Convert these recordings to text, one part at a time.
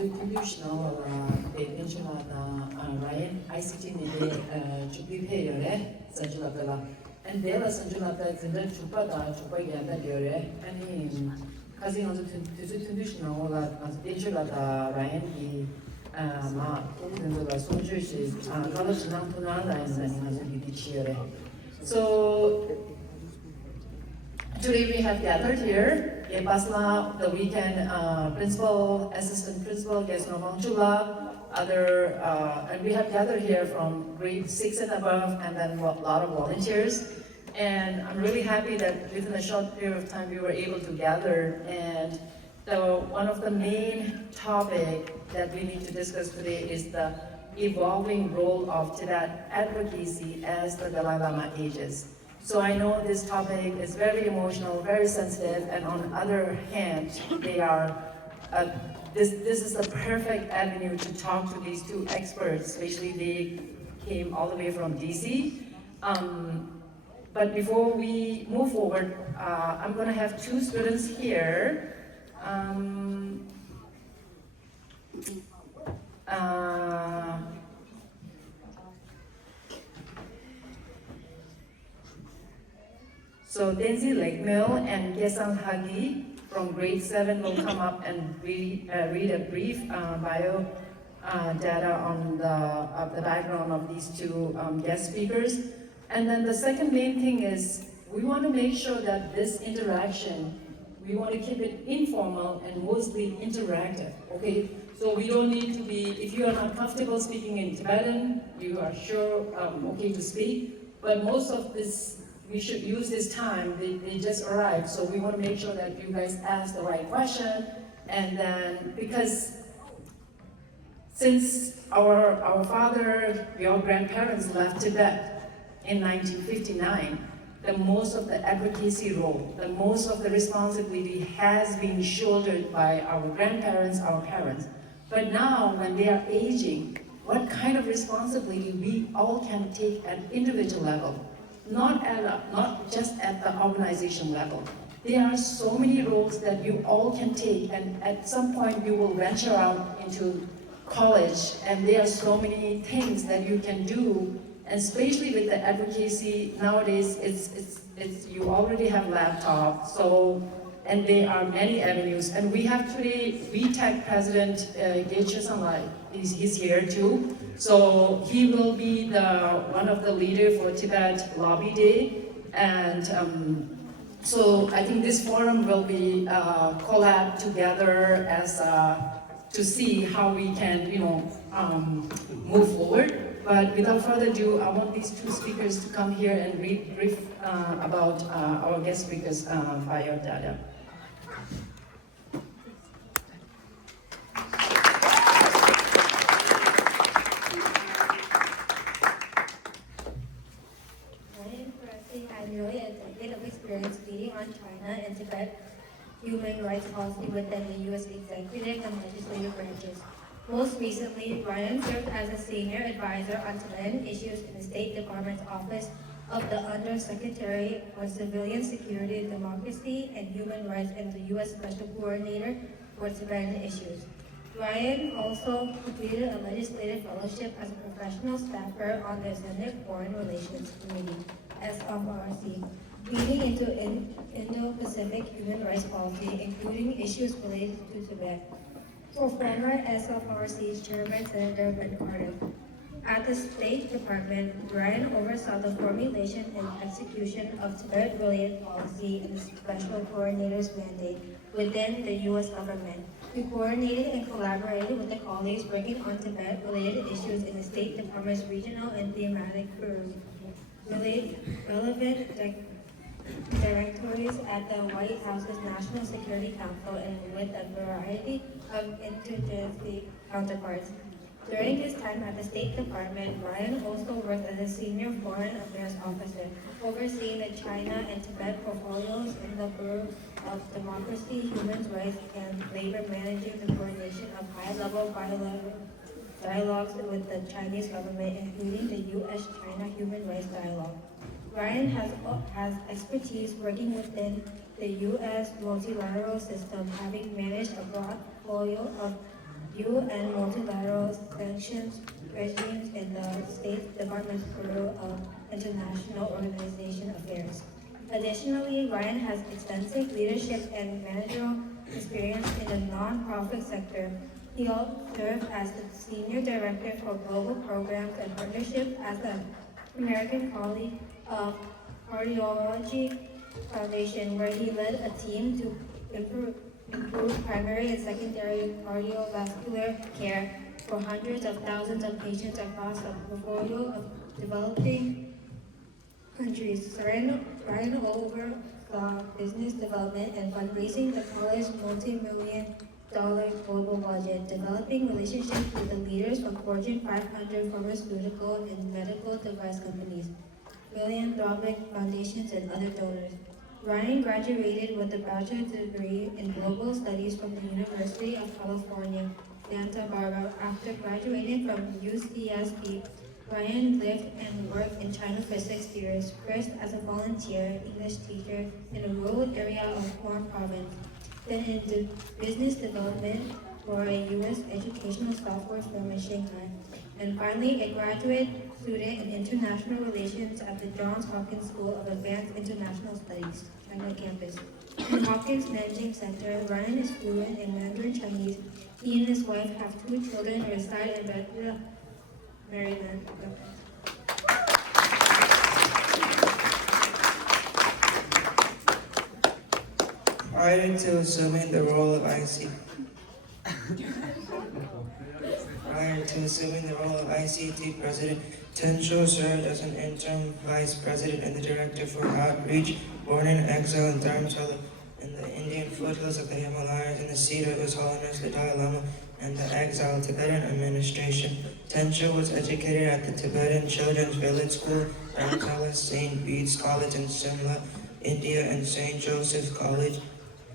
Constitutional Pensionana Ryan ICT Nide Chupipere Sanjulapella and Dela Sanjulata is in the Chupada Chupaganda Dure and Cousin on the Constitutional Pensionata Ryan Ma the soldiers College Nampunada and then Dichere. So today we have gathered here in Basla, the weekend principal, assistant principal, Gesno Mangchula, and we have gathered here from grade 6 and above, and then a lot of volunteers. And I'm really happy that within a short period of time we were able to gather. And one of the main topic that we need to discuss today is the evolving role of Tibet advocacy as the Dalai Lama ages. So I know this topic is very emotional, very sensitive, and on the other hand, this is the perfect avenue to talk to these two experts, especially they came all the way from DC. But before we move forward, I'm going to have two students here. So Denzi Lakemill and Gesang Hagi from grade 7 will come up and read a brief bio data on the background of these two guest speakers. And then the second main thing is we want to make sure that this interaction, we want to keep it informal and mostly interactive, okay? So we don't need to be, if you are not comfortable speaking in Tibetan, you are sure okay to speak, but most of this, we should use this time, they just arrived, so we want to make sure that you guys ask the right question, and then, because since our father, your grandparents left Tibet in 1959, the most of the advocacy role, the most of the responsibility has been shouldered by our grandparents, our parents. But now, when they are aging, what kind of responsibility we all can take at individual level? Not just at the organization level. There are so many roles that you all can take, and at some point you will venture out into college, and there are so many things that you can do, and especially with the advocacy nowadays, it's you already have laptop, so, and there are many avenues, and we have today VTech President Geshe Sanlai, he's here too. So he will be one of the leaders for Tibet Lobby Day, and so I think this forum will be collab together as to see how we can, move forward. But without further ado, I want these two speakers to come here and read brief about our guest speakers' bio data. Leading on China and Tibet human rights policy within the U.S. executive and legislative branches. Most recently, Ryan served as a senior advisor on Tibetan issues in the State Department's Office of the Undersecretary for Civilian Security, Democracy, and Human Rights and the U.S. Special Coordinator for Tibetan issues. Ryan also completed a legislative fellowship as a professional staffer on the Senate Foreign Relations Committee, SFRC, leading into Indo-Pacific human rights policy, including issues related to Tibet. For former SFRC's chairman, Senator Ben Cardin. At the State Department, Ryan oversaw the formulation and execution of Tibet-related policy and the Special Coordinator's mandate within the U.S. government. He coordinated and collaborated with the colleagues working on Tibet-related issues in the State Department's regional and thematic groups. Relevant directories at the White House's National Security Council and with a variety of interagency counterparts. During his time at the State Department, Ryan also worked as a senior foreign affairs officer, overseeing the China and Tibet portfolios in the Bureau of Democracy, Human Rights, and Labor, managing the coordination of high-level bilateral dialogues with the Chinese government, including the U.S.-China Human Rights Dialogue. Ryan has expertise working within the U.S. multilateral system, having managed a broad portfolio of UN multilateral sanctions regimes in the State Department's Bureau of International Organization Affairs. Additionally, Ryan has extensive leadership and managerial experience in the nonprofit sector. He also served as the Senior Director for Global Programs and Partnerships at the American College of Cardiology Foundation, where he led a team to improve primary and secondary cardiovascular care for hundreds of thousands of patients across a portfolio of developing countries. Ryan oversaw business development and fundraising, the college's multi-million-dollar global budget, developing relationships with the leaders of Fortune 500 pharmaceutical and medical device companies, philanthropic foundations, and other donors. Ryan graduated with a bachelor's degree in global studies from the University of California, Santa Barbara. After graduating from UCSB, Ryan lived and worked in China for 6 years, first as a volunteer English teacher in a rural area of Hunan province, then in business development for a U.S. educational software firm in Shanghai, and finally a graduate student in international relations at the Johns Hopkins School of Advanced International Studies, China campus. In Hopkins Managing Center, Ryan is fluent in Mandarin Chinese. He and his wife have 2 children and reside in Bethlehem, Maryland. Prior to assuming the role of ICT President, Tencho served as an interim Vice President and the Director for Outreach, born in exile in Dharamsala in the Indian foothills of the Himalayas in the seat of His Holiness the Dalai Lama and the exiled Tibetan administration. Tencho was educated at the Tibetan Children's Village School, Dharamsala, St. Bede's College in Simla, India, and St. Joseph's College,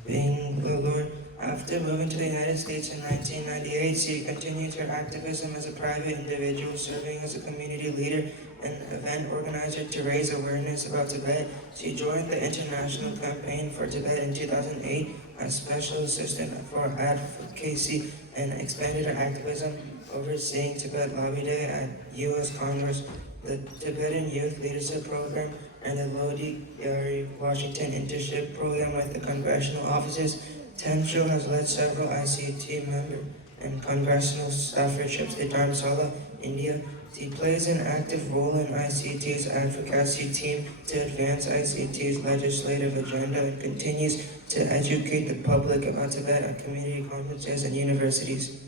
Bangalore. After moving to the United States in 1998, she continued her activism as a private individual, serving as a community leader and event organizer to raise awareness about Tibet. She joined the International Campaign for Tibet in 2008 as Special Assistant for Advocacy and expanded her activism, overseeing Tibet Lobby Day at U.S. Congress, the Tibetan Youth Leadership Program, and the Lodi Gary Washington Internship Program with the congressional offices. Tencho has led several ICT member and congressional stafferships to Dharamsala, India. He plays an active role in ICT's advocacy team to advance ICT's legislative agenda and continues to educate the public about Tibet at community conferences and universities.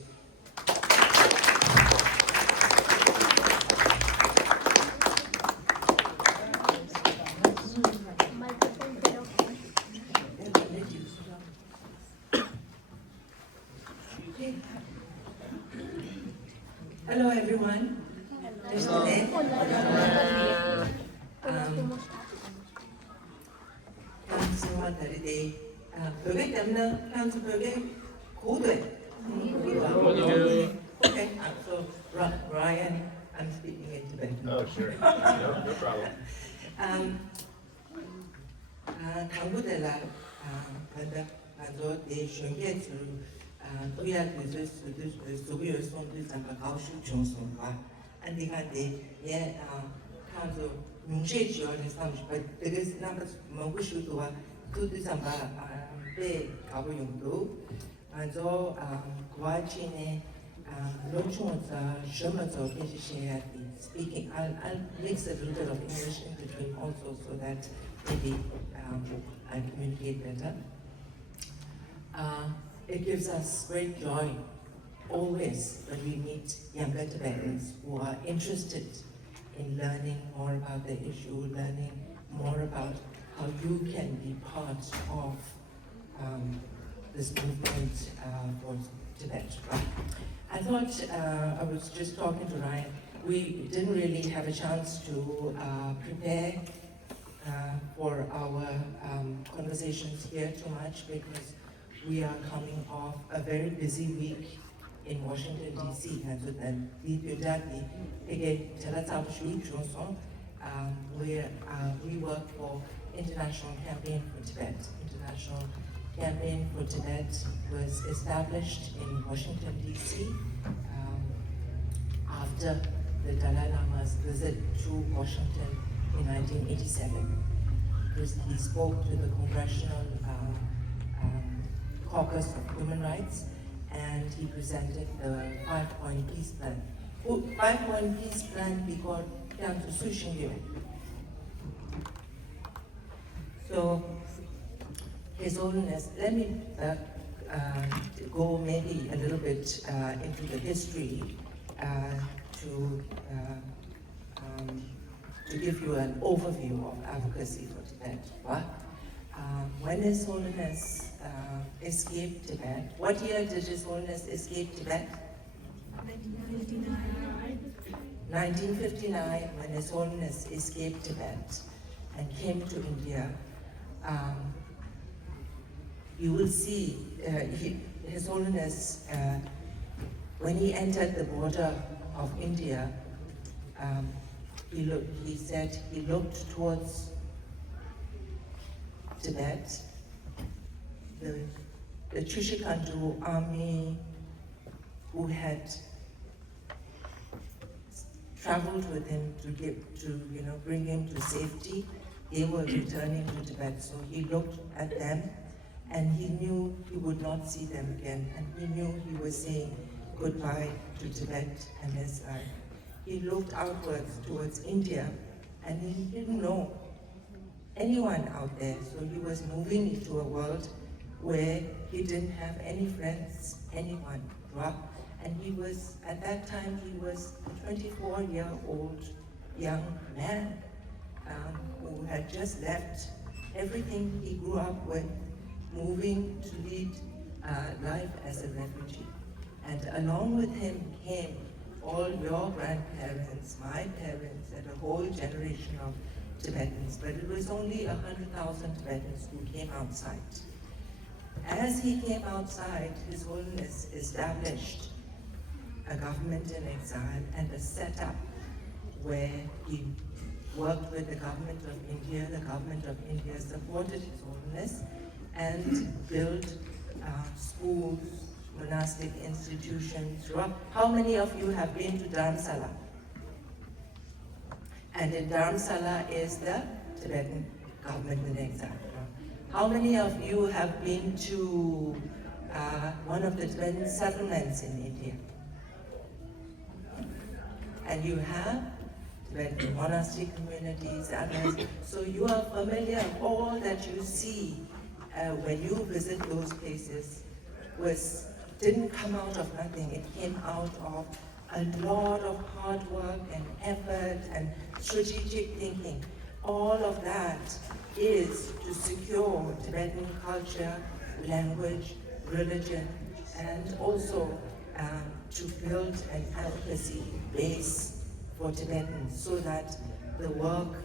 Hello everyone. There's Ned. Councilman Nariday. Bögek demna Council Bögek Kodwe. Okay, so Ryan, I'm speaking in Tibetan. Oh, sure. No problem. 당부대라 반다 반도 대宣言을 도야들을 소비를 손들 잡아 가우슈 총선과 안디간데 예 칸조 용제 지원을 삼십발 되게 남아 먹으슈도와 두두 삼바 배 가보용도 안조 과치네 로총자 셔마조 계시셔야 speaking I'll mix a little bit of English in between also so that maybe I communicate better. It gives us great joy always when we meet younger Tibetans who are interested in learning more about the issue, learning more about how you can be part of this movement for Tibet. I thought, I was just talking to Ryan, we didn't really have a chance to prepare for our conversations here too much because we are coming off a very busy week in Washington, D.C. and with the where we work for International Campaign for Tibet, International Campaign for Tibet was established in Washington, D.C. After the Dalai Lama's visit to Washington in 1987. He spoke to the Congressional Caucus of Human Rights, and he presented the 5-point peace plan. 5-point peace plan because down to Sushingyur. So, His Holiness, let me go maybe a little bit into the history to give you an overview of advocacy for Tibet. When His Holiness escaped Tibet, what year did His Holiness escape Tibet? 1959, when His Holiness escaped Tibet and came to India. You will see His Holiness, when he entered the border of India, he said he looked towards Tibet. The Chushikandru army who had traveled with him to bring him to safety, they were returning to Tibet. So he looked at them and he knew he would not see them again, and he knew he was saying goodbye to Tibet and his life. He looked outwards towards India, and he didn't know anyone out there, so he was moving into a world where he didn't have any friends, anyone. And he was, at that time, he was a 24-year-old young man who had just left everything he grew up with, moving to lead life as a refugee. And along with him came all your grandparents, my parents, and a whole generation of Tibetans. But it was only 100,000 Tibetans who came outside. As he came outside, His Holiness established a government in exile and a setup where he worked with the government of India. The government of India supported His Holiness and built schools, monastic institutions. How many of you have been to Dharamsala? And in Dharamsala is the Tibetan government in exile. How many of you have been to one of the Tibetan settlements in India? And you have Tibetan monastic communities, others. So you are familiar, all that you see when you visit those places didn't come out of nothing. It came out of a lot of hard work and effort and strategic thinking. All of that is to secure Tibetan culture, language, religion, and also to build an advocacy base for Tibetans so that the work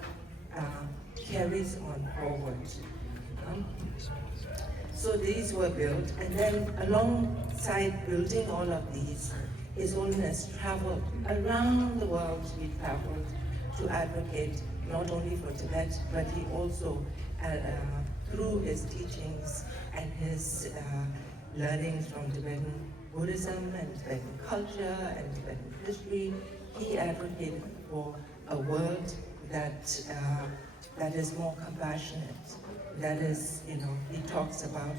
carries on forward. So these were built, and then alongside building all of these, His Holiness traveled around the world. He traveled to advocate not only for Tibet, but he also, through his teachings and his learnings from Tibetan Buddhism and Tibetan culture and Tibetan history, he advocated for a world that is more compassionate. That is, he talks about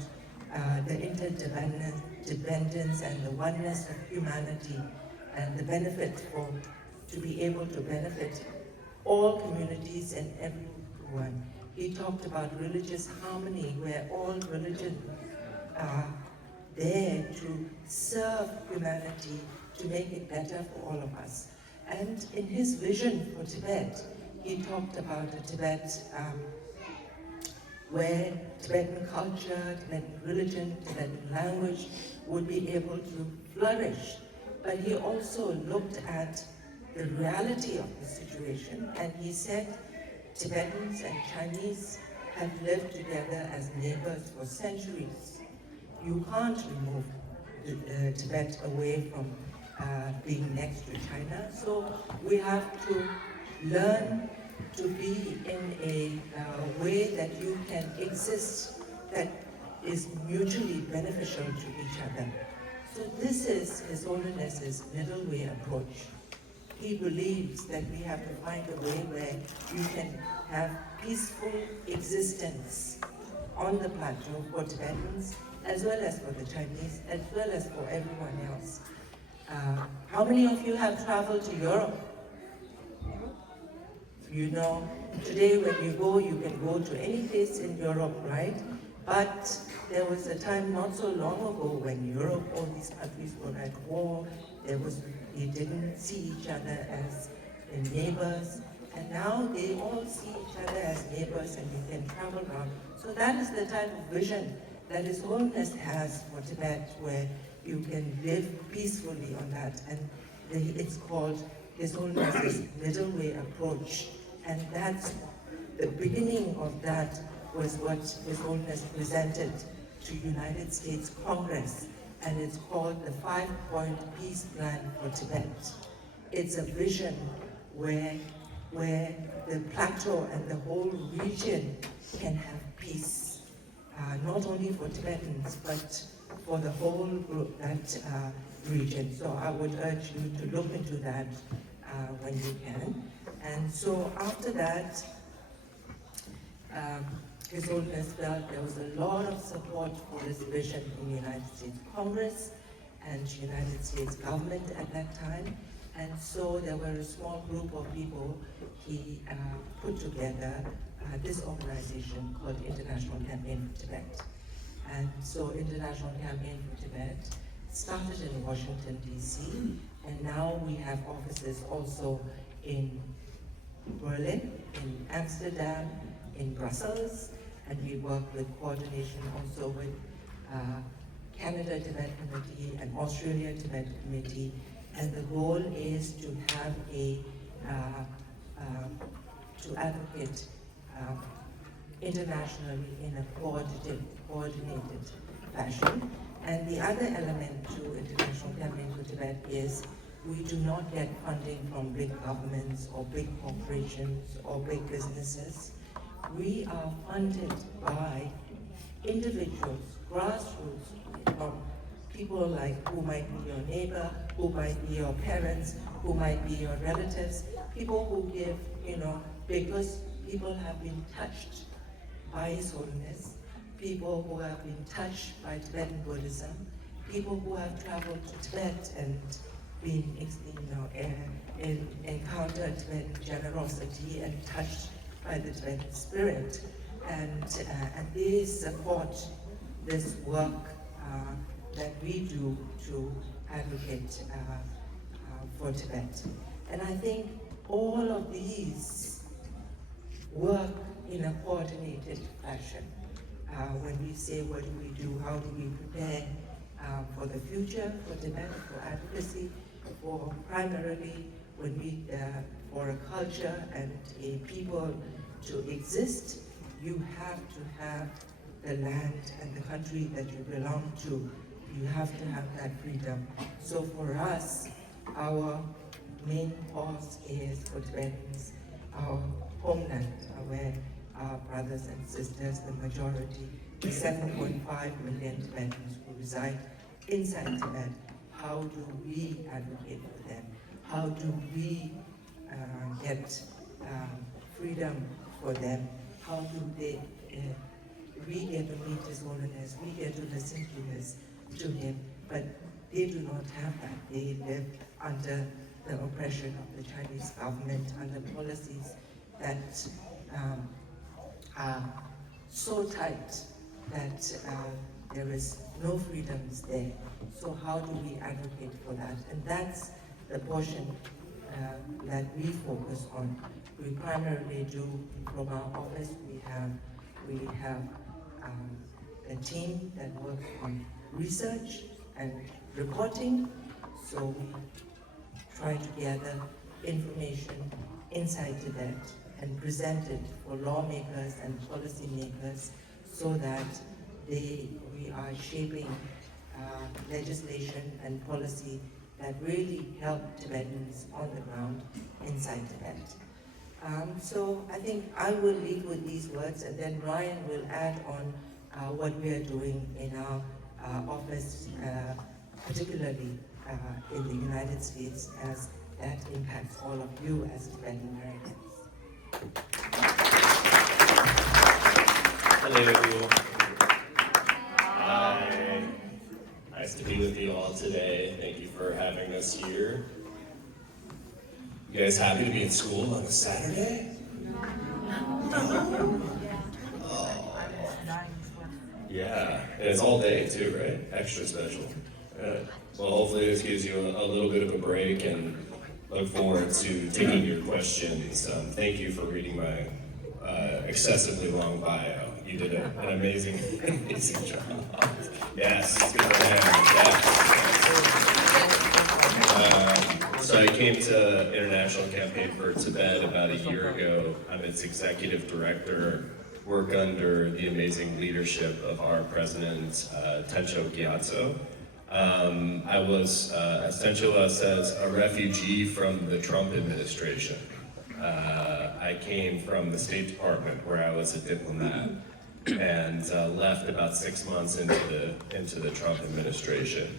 the interdependence and the oneness of humanity and the benefit to be able to benefit all communities and everyone. He talked about religious harmony, where all religions are there to serve humanity, to make it better for all of us. And in his vision for Tibet, he talked about a Tibet where Tibetan culture, Tibetan religion, Tibetan language would be able to flourish. But he also looked at the reality of the situation, and he said Tibetans and Chinese have lived together as neighbors for centuries. You can't remove Tibet away from being next to China, so we have to learn to be in a way that you can exist, that is mutually beneficial to each other. So this is His Holiness's middle way approach. He believes that we have to find a way where you can have peaceful existence on the plateau for Tibetans, as well as for the Chinese, as well as for everyone else. How many of you have traveled to Europe? You know, today when you can go to any place in Europe, right? But there was a time not so long ago when Europe, all these countries were at war. We didn't see each other as neighbors, and now they all see each other as neighbors, and we can travel around. So that is the type of vision that His Holiness has for Tibet, where you can live peacefully on that, and it's called His Holiness's middle way approach, and that's the beginning of that was what His Holiness presented to United States Congress, and it's called the 5-Point Peace Plan for Tibet. It's a vision where the plateau and the whole region can have peace, not only for Tibetans, but for the whole group, that region. So I would urge you to look into that when you can. And so after that, His Holiness felt there was a lot of support for this vision in the United States Congress and United States government at that time. And so there were a small group of people. He put together this organization called International Campaign for Tibet. And so International Campaign for Tibet started in Washington, D.C., and now we have offices also in Berlin, in Amsterdam, in Brussels, and we work with coordination also with Canada Tibet Committee and Australia Tibet Committee, and the goal is to have to advocate internationally in a coordinated fashion. And the other element to International Campaign for Tibet is we do not get funding from big governments or big corporations or big businesses. We are funded by individuals, grassroots, from people like who might be your neighbor, who might be your parents, who might be your relatives, people who give, because people have been touched by His Holiness, people who have been touched by Tibetan Buddhism, people who have traveled to Tibet and been, encountered Tibetan generosity and touched by the Tibetan spirit, and they support this work that we do to advocate for Tibet. And I think all of these work in a coordinated fashion. When we say what do we do, how do we prepare for the future, for Tibet, for advocacy, for primarily when we, for a culture and a people to exist, you have to have the land and the country that you belong to. You have to have that freedom. So for us, our main cause is for Tibetans, our homeland, where our brothers and sisters, the majority, the 7.5 million Tibetans who reside inside Tibet, how do we advocate for them? How do we get freedom for them? How do we get to meet His Holiness, we get to listen to him, but they do not have that. They live under the oppression of the Chinese government, under policies that are so tight that there is no freedoms there. So how do we advocate for that? And that's the portion that we focus on. We primarily do from our office. We have a team that works on research and reporting. So we try to gather information inside Tibet and present it for lawmakers and policymakers so that we are shaping legislation and policy that really help Tibetans on the ground inside Tibet. So I think I will leave with these words, and then Ryan will add on what we are doing in our office, particularly in the United States, as that impacts all of you as Tibetan Americans. Hello. Hi. Nice to be with you all today. Thank you for having us here. You guys happy to be in school on a Saturday? No? Oh. Yeah, and it's all day too, right? Extra special. Well, hopefully this gives you a little bit of a break, and look forward to taking your questions. Thank you for reading my excessively long bio. You did an amazing, amazing job. Yes, good for him. Yes. So I came to International Campaign for Tibet about a year ago. I'm its executive director. Work under the amazing leadership of our president, Tencho Gyatso. I was, as Tencho says, a refugee from the Trump administration. I came from the State Department, where I was a diplomat, and left about 6 months into the Trump administration.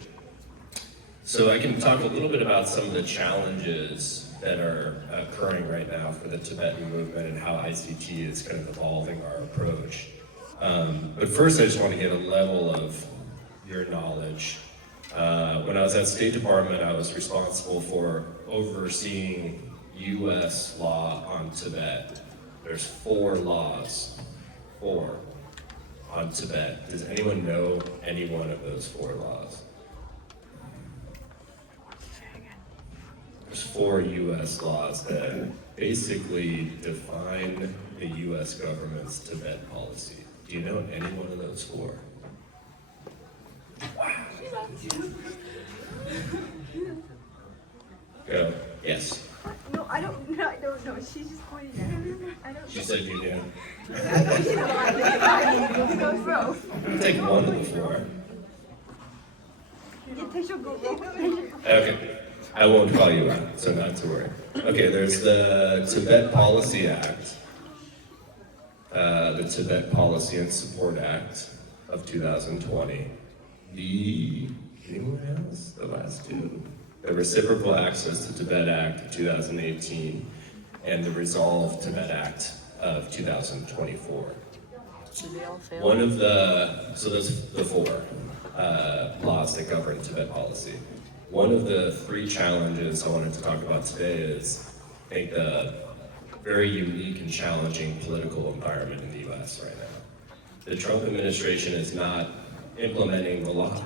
So I can talk a little bit about some of the challenges that are occurring right now for the Tibetan movement and how ICT is kind of evolving our approach. But first, I just want to get a level of your knowledge. When I was at State Department, I was responsible for overseeing U.S. law on Tibet. There's 4 laws, 4, on Tibet. Does anyone know any one of those 4 laws? There's 4 U.S. laws that basically define the U.S. government's Tibet policy. Do you know any one of those 4? Wow. Go. Yes. No, I don't know. She's just pointing at me. I don't She said you do. Go throw. Take one of the 4. Okay. I won't call you out, so not to worry. Okay, there's the Tibet Policy Act, the Tibet Policy and Support Act of 2020. Anyone else? The last 2. The Reciprocal Access to Tibet Act of 2018 and the Resolve Tibet Act of 2024. One of so those the 4 laws that govern Tibet policy. One of the 3 challenges I wanted to talk about today is, I think, the very unique and challenging political environment in the U.S. right now. The Trump administration is not implementing the law.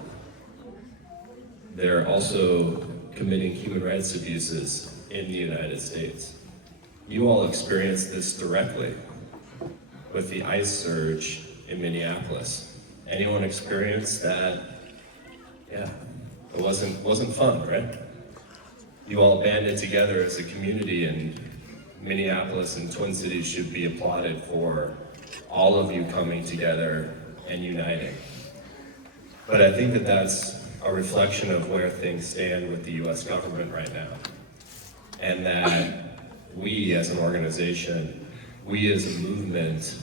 They're also committing human rights abuses in the United States. You all experienced this directly with the ICE surge in Minneapolis. Anyone experienced that? Yeah, it wasn't fun, right? You all banded together as a community, and Minneapolis and Twin Cities should be applauded for all of you coming together and uniting. But I think that that's a reflection of where things stand with the US government right now. And that we as an organization, we as a movement,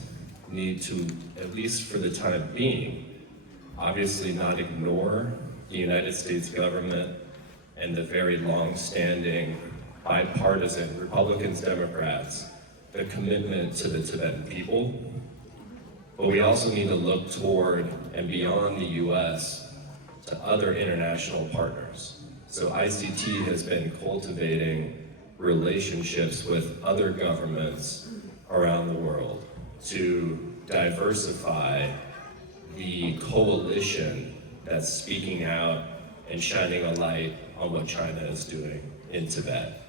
need to, at least for the time being, obviously not ignore the United States government and the very long-standing bipartisan Republicans, Democrats, the commitment to the Tibetan people. But we also need to look toward and beyond the US to other international partners. So ICT has been cultivating relationships with other governments around the world to diversify the coalition that's speaking out and shining a light on what China is doing in Tibet.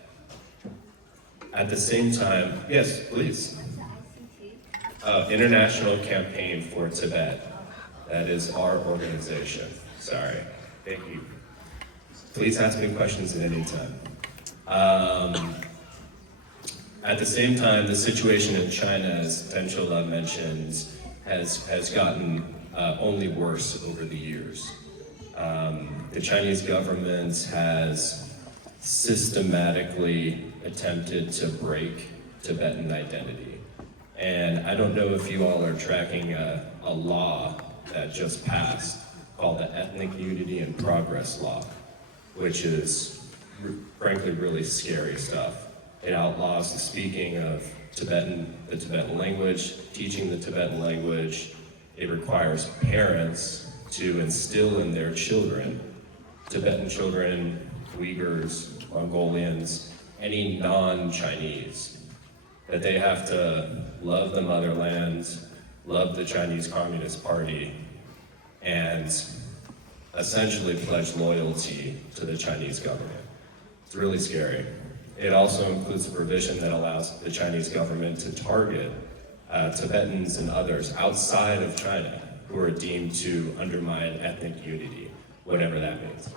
At the same time, yes, please. International Campaign for Tibet. That is our organization. Sorry. Thank you. Please ask me questions at any time. At the same time, the situation in China, as Tencho Love mentioned, has gotten only worse over the years. The Chinese government has systematically attempted to break Tibetan identity. And I don't know if you all are tracking a law that just passed called the Ethnic Unity and Progress Law, which is frankly really scary stuff. It outlaws the speaking of the Tibetan language, teaching the Tibetan language. It requires parents to instill in their children, Tibetan children, Uyghurs, Mongolians, any non-Chinese, that they have to love the motherland, love the Chinese Communist Party, and essentially pledge loyalty to the Chinese government. It's really scary. It also includes a provision that allows the Chinese government to target Tibetans and others outside of China who are deemed to undermine ethnic unity, whatever that means.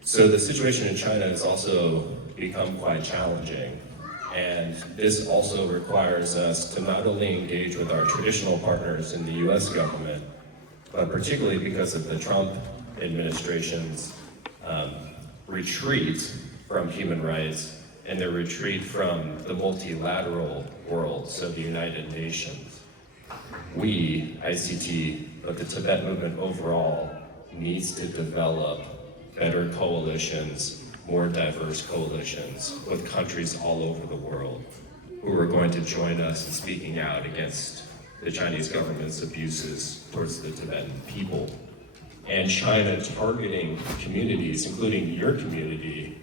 So the situation in China has also become quite challenging, and this also requires us to not only engage with our traditional partners in the US government, but particularly because of the Trump administration's retreat from human rights and their retreat from the multilateral world, so the United Nations. We, ICT, but the Tibet movement overall, needs to develop better coalitions, more diverse coalitions with countries all over the world who are going to join us in speaking out against the Chinese government's abuses towards the Tibetan people. And China targeting communities, including your community,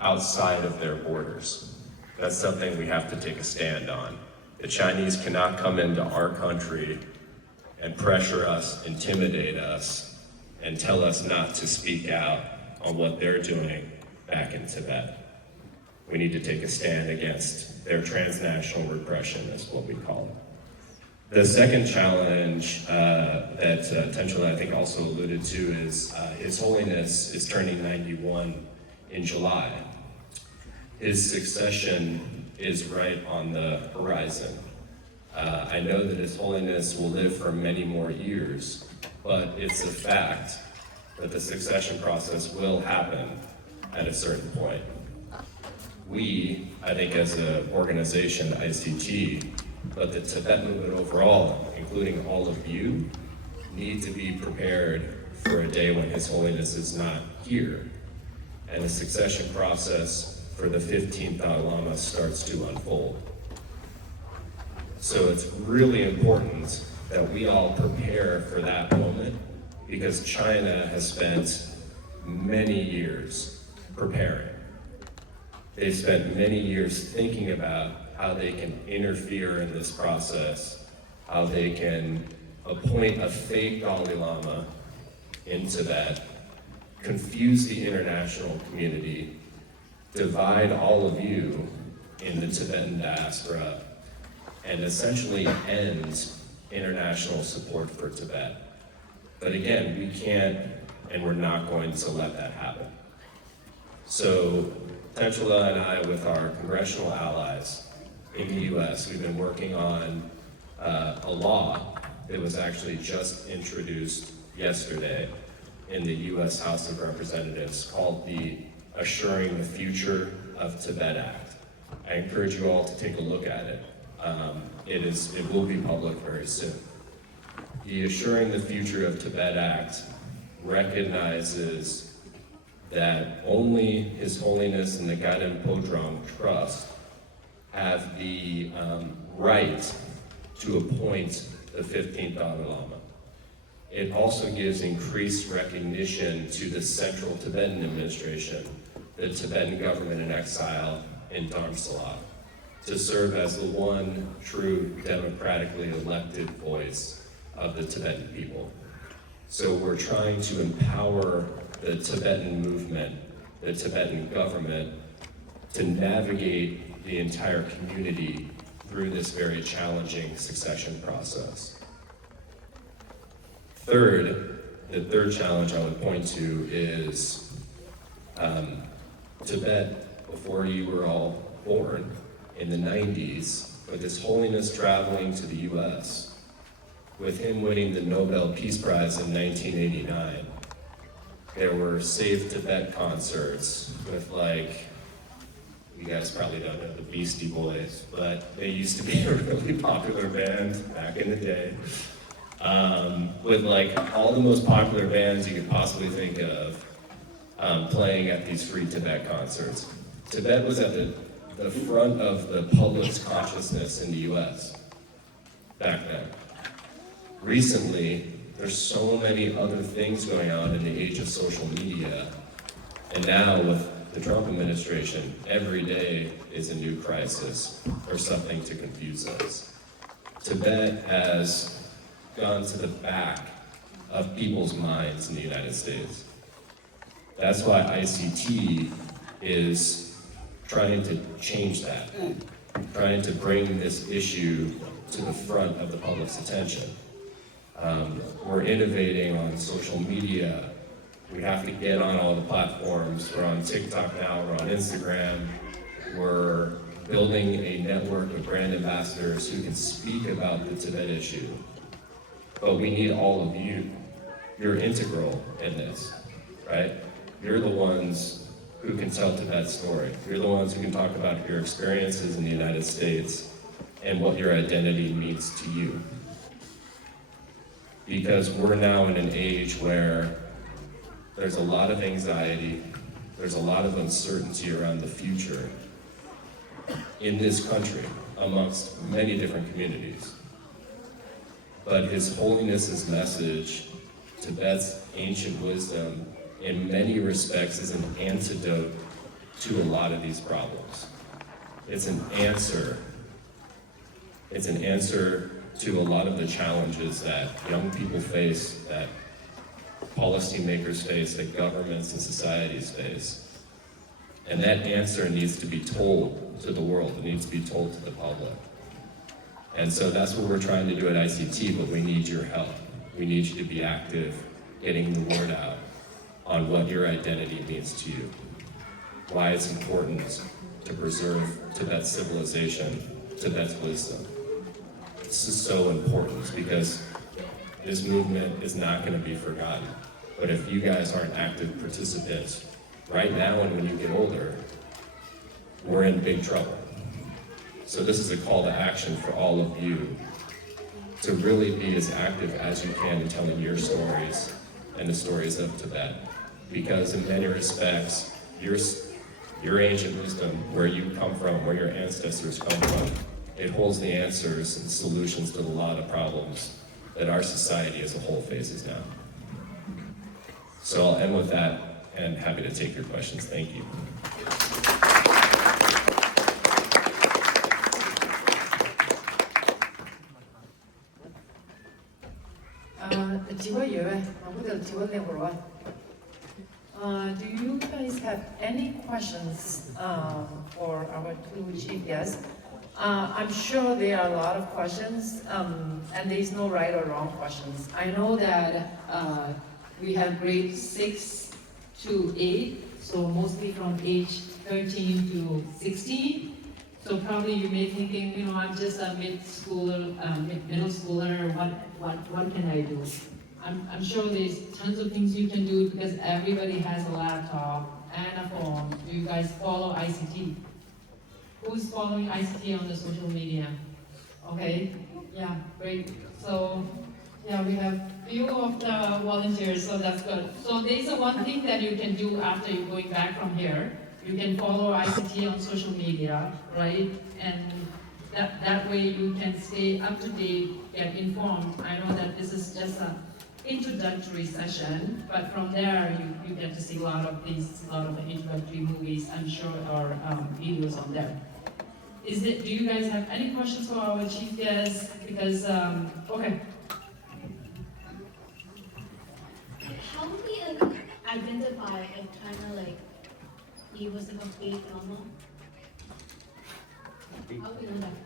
outside of their borders. That's something we have to take a stand on. The Chinese cannot come into our country and pressure us, intimidate us, and tell us not to speak out on what they're doing back in Tibet. We need to take a stand against their transnational repression, is what we call it. The second challenge that Tenchola, I think, also alluded to is His Holiness is turning 91 in July. His succession is right on the horizon. I know that His Holiness will live for many more years, but it's a fact that the succession process will happen at a certain point. We, I think as an organization, ICT, but the Tibet movement overall, including all of you, need to be prepared for a day when His Holiness is not here, and the succession process for the 15th Dalai Lama starts to unfold. So it's really important that we all prepare for that moment, because China has spent many years preparing. They've spent many years thinking about how they can interfere in this process, how they can appoint a fake Dalai Lama in Tibet, confuse the international community, divide all of you in the Tibetan diaspora, and essentially end international support for Tibet. But again, we can't and we're not going to let that happen. So Tenchola and I, with our congressional allies in the US, we've been working on a law that was actually just introduced yesterday in the US House of Representatives called the Assuring the Future of Tibet Act. I encourage you all to take a look at it. It will be public very soon. The Assuring the Future of Tibet Act recognizes that only His Holiness and the Gaden Podrong Trust have the right to appoint the 15th Dalai Lama. It also gives increased recognition to the Central Tibetan Administration, the Tibetan government in exile in Dharamsala, to serve as the one true democratically elected voice of the Tibetan people. So we're trying to empower the Tibetan movement, the Tibetan government, to navigate the entire community through this very challenging succession process. The third challenge I would point to is Tibet, before you were all born, in the 90s, with His Holiness traveling to the US, with him winning the Nobel Peace Prize in 1989, there were Save Tibet concerts with, like, you guys probably don't know the Beastie Boys, but they used to be a really popular band back in the day. with like all the most popular bands you could possibly think of playing at these free Tibet concerts. Tibet was at the front of the public's consciousness in the US back then. Recently, there's so many other things going on in the age of social media, and now with the Trump administration, every day is a new crisis or something to confuse us. Tibet has gone to the back of people's minds in the United States. That's why ICT is trying to change that, trying to bring this issue to the front of the public's attention. We're innovating on social media. We have to get on all the platforms. We're on TikTok now, we're on Instagram. We're building a network of brand ambassadors who can speak about the Tibet issue. But we need all of you. You're integral in this, right? You're the ones who can tell Tibet's story. You're the ones who can talk about your experiences in the United States and what your identity means to you. Because we're now in an age where there's a lot of anxiety, there's a lot of uncertainty around the future in this country amongst many different communities. But His Holiness's message, Tibet's ancient wisdom, in many respects is an antidote to a lot of these problems. It's an answer. It's an answer to a lot of the challenges that young people face, that policymakers face, that governments and societies face. And that answer needs to be told to the world. It needs to be told to the public. And so that's what we're trying to do at ICT, but we need your help. We need you to be active, getting the word out on what your identity means to you, why it's important to preserve Tibet's civilization, Tibet's wisdom. This is so important because this movement is not going to be forgotten. But if you guys aren't active participants right now and when you get older, we're in big trouble. So this is a call to action for all of you to really be as active as you can in telling your stories and the stories of Tibet. Because in many respects, your ancient wisdom, where you come from, where your ancestors come from, it holds the answers and solutions to a lot of problems that our society as a whole faces now. So I'll end with that and happy to take your questions. Thank you. Do you guys have any questions for our two chief guests? I'm sure there are a lot of questions, and there is no right or wrong questions. I know that we have grade 6 to 8, so mostly from age 13 to 16. So probably you may thinking, I'm just a middle schooler, what can I do? I'm sure there's tons of things you can do because everybody has a laptop and a phone. Do you guys follow ICT? Who's following ICT on the social media? Okay, yeah, great. So, yeah, we have few of the volunteers, so that's good. So there's one thing that you can do after you're going back from here. You can follow ICT on social media, right? And that way you can stay up to date, get informed. I know that this is just an introductory session, but from there you get to see a lot of the introductory movies, I'm sure, or videos on there. Do you guys have any questions for our chief guest? Because, okay. How do we identify if China he was a complete normal? How do we know that?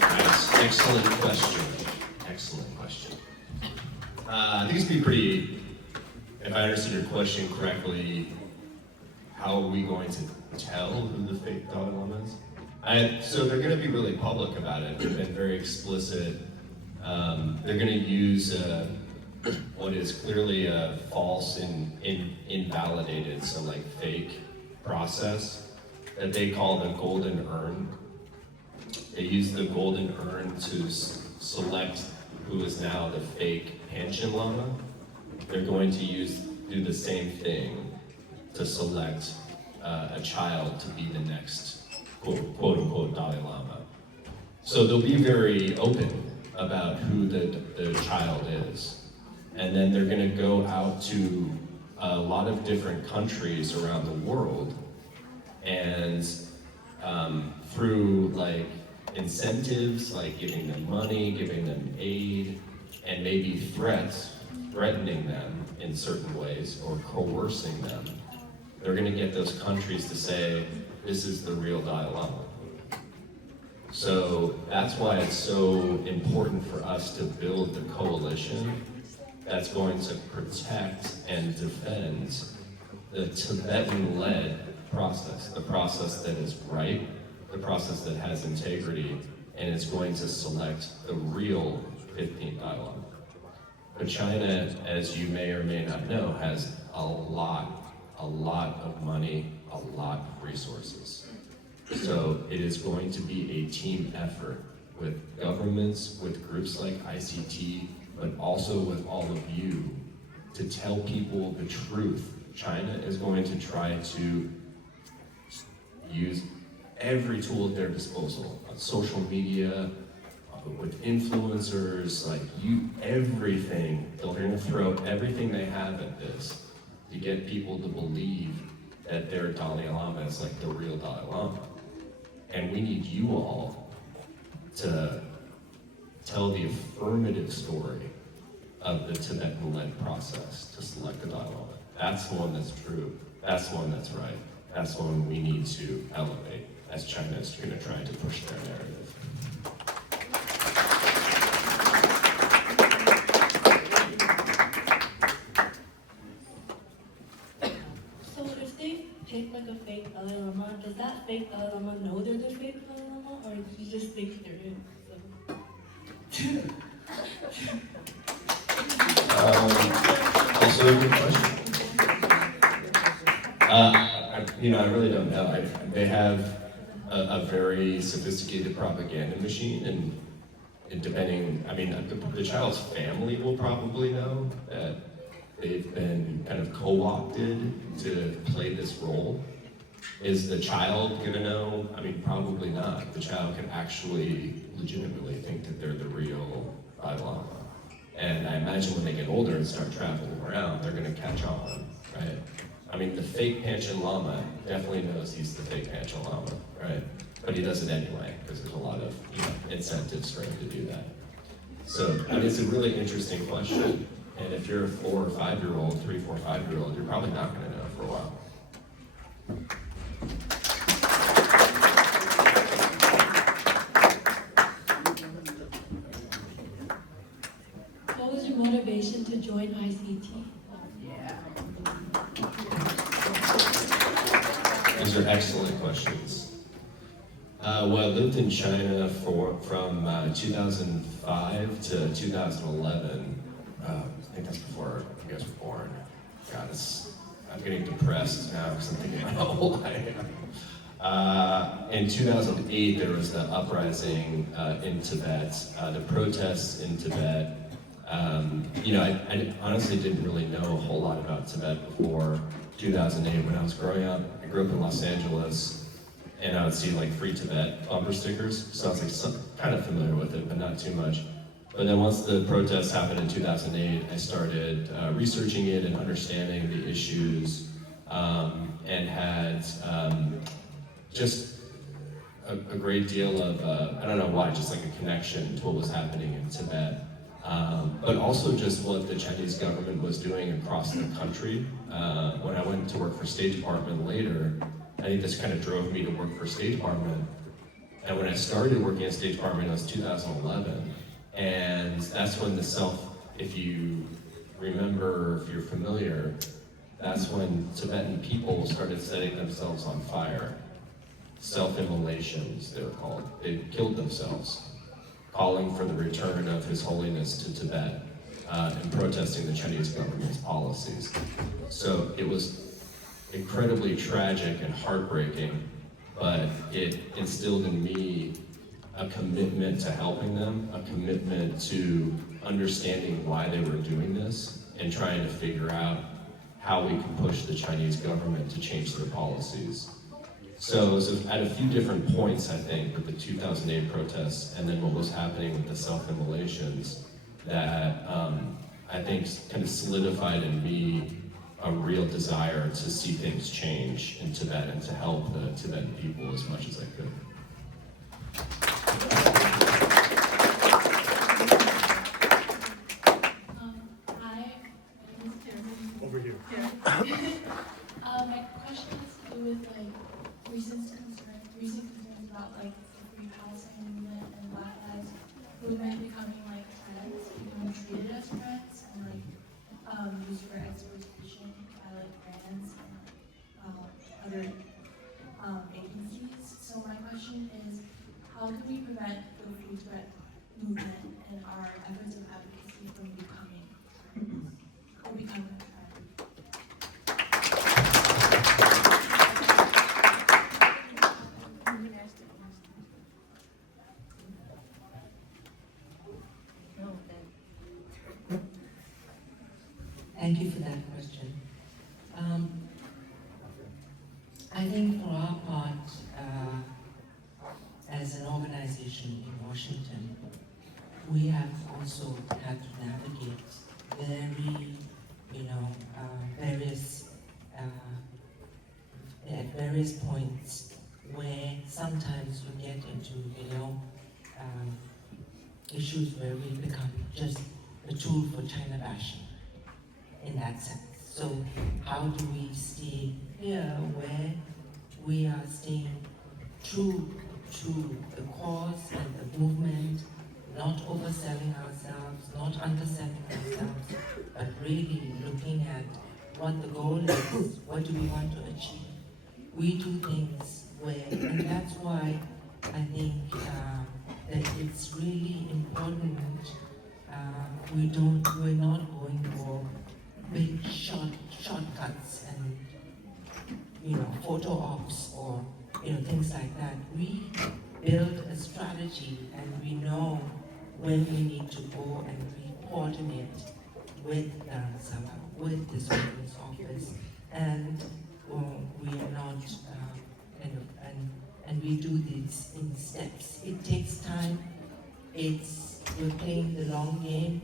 Nice. Excellent question. Excellent question. I think it's going to be pretty, if I understood your question correctly, how are we going to tell who the fake Dalai Lama is? So they're going to be really public about it. They've been very explicit. They're going to use what is clearly a false and invalidated, so fake process that they call the golden urn. They used the golden urn to select who is now the fake Panchen Lama. They're going to do the same thing to select a child to be the next quote unquote Dalai Lama. So they'll be very open about who the child is. And then they're gonna go out to a lot of different countries around the world and through like incentives, like giving them money, giving them aid, and maybe threatening them in certain ways or coercing them, they're gonna get those countries to say, this is the real Dalai Lama. So that's why it's so important for us to build the coalition that's going to protect and defend the Tibetan-led process, the process that is right, the process that has integrity, and it's going to select the real 15th Dalai Lama. But China, as you may or may not know, has a lot of money, a lot of resources. So it is going to be a team effort with governments, with groups like ICT, but also with all of you to tell people the truth. China is going to try to use every tool at their disposal, on social media, with influencers, like everything. They're gonna throw everything they have at this to get people to believe that their Dalai Lama is like the real Dalai Lama. And we need you all to tell the affirmative story of the Tibetan-led process to select the Dalai Lama. That's the one that's true. That's the one that's right. That's the one we need to elevate as China is going to try to push their narrative. So if they pick like a fake Dalai Lama, does that fake Dalai Lama know they're the fake Dalai Lama, or you just think they're him? Also a good question. I really don't know. They have a very sophisticated propaganda machine, and depending, the child's family will probably know that they've been kind of co-opted to play this role. Is the child gonna know? Probably not. The child can actually legitimately think that they're the real Dalai Lama. And I imagine when they get older and start traveling around, they're gonna catch on, right? The fake Panchen Lama definitely knows he's the fake Panchen Lama, right? But he does it anyway, because there's a lot of incentives for him to do that. So, it's a really interesting question. And if you're a 4 or 5 year old, 3, 4, 5 year old, you're probably not gonna know for a while. What was your motivation to join ICT? Those are excellent questions. Well, I lived in China from 2005 to 2011. I think that's before you guys were born. God, I'm getting depressed now because I'm thinking about how old I am. In 2008, there was the uprising in Tibet, the protests in Tibet. I honestly didn't really know a whole lot about Tibet before 2008. When I was growing up, I grew up in Los Angeles, and I would see like Free Tibet bumper stickers, so I was like kind of familiar with it, but not too much. But then once the protests happened in 2008, I started researching it and understanding the issues, and had just a great deal of, I don't know why, just like a connection to what was happening in Tibet. But also just what the Chinese government was doing across the country. When I went to work for State Department later, I think this kind of drove me to work for State Department. And when I started working at State Department, it was 2011. And that's when if you remember, if you're familiar, that's when Tibetan people started setting themselves on fire. Self-immolations, they were called. They killed themselves, calling for the return of His Holiness to Tibet, and protesting the Chinese government's policies. So it was incredibly tragic and heartbreaking, but it instilled in me a commitment to helping them, a commitment to understanding why they were doing this, and trying to figure out how we can push the Chinese government to change their policies. So it was at a few different points, I think, with the 2008 protests and then what was happening with the self-immolations that I think kind of solidified in me a real desire to see things change in Tibet and to help the Tibetan people as much as I could. Hi. Over here. My question has to do with like recent concerns about like the Free Palestine movement and Black Lives Movement becoming like threats, becoming treated as threats, and like used for exploitation by like brands and other agencies. So my question is, how can we prevent the Free Tibet movement and our efforts of advocacy from becoming threats or becoming a threat? Thank you for that question. I think for our part, as an organization in Washington, we have also had to navigate at various points where sometimes you get into, issues where we become just a tool for China bashing in that sense. So how do we stay here where we are staying true to the cause and the movement, not overselling ourselves, not underselling ourselves, but really looking at what the goal is, what do we want to achieve. We do things where, and that's why I think that it's really important. We're not going for big shortcuts and photo ops or things like that. We build a strategy and we know when we need to go and we coordinate with Dharamsala, with the Supreme Office, and we are not and we do this in steps. It takes time. We're playing the long game.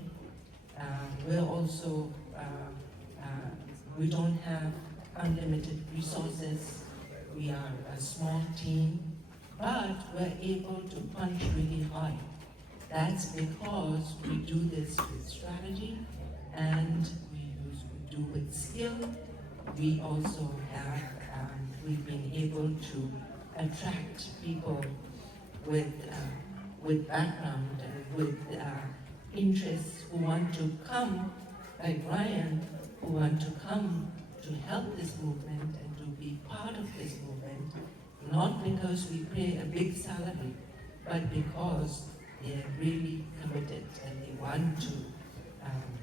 We're also we don't have unlimited resources. We are a small team, but we're able to punch really hard. That's because we do this with strategy and we do with skill. We also have, we've been able to attract people with background and with interests who want to come, like Ryan, who want to come to help this movement and to be part of this movement, not because we pay a big salary, but because they're really committed and they want to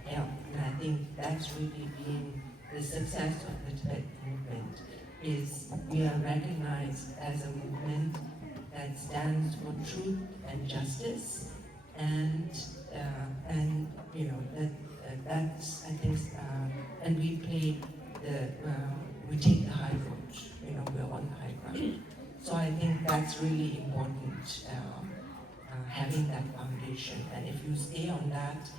help. And I think that's really been the success of the Tibet movement, is we are recognized as a movement that stands for truth and justice, and that's, I think, and we play we take the high road, we're on the high ground. So I think that's really important, having that foundation. And if you stay on that,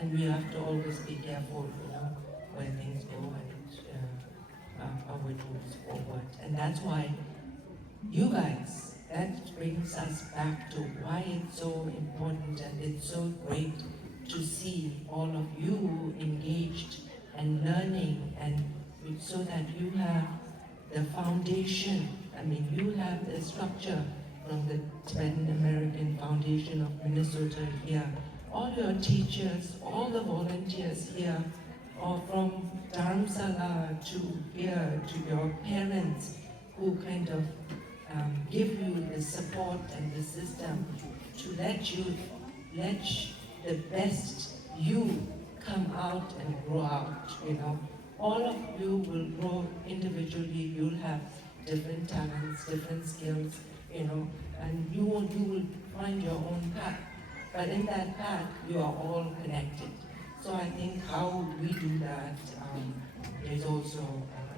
and we have to always be careful, where things go and how we move forward. And that's why you guys, that brings us back to why it's so important and it's so great to see all of you engaged and learning, and so that you have the foundation. I mean, you have the structure from the Tibetan American Foundation of Minnesota here. All your teachers, all the volunteers here, or from Dharamsala to here, to your parents who kind of give you the support and the system to let the best you come out and grow out, All of you will grow individually. You'll have different talents, different skills, and you will find your own path. But in that path, you are all connected. So I think how we do that is also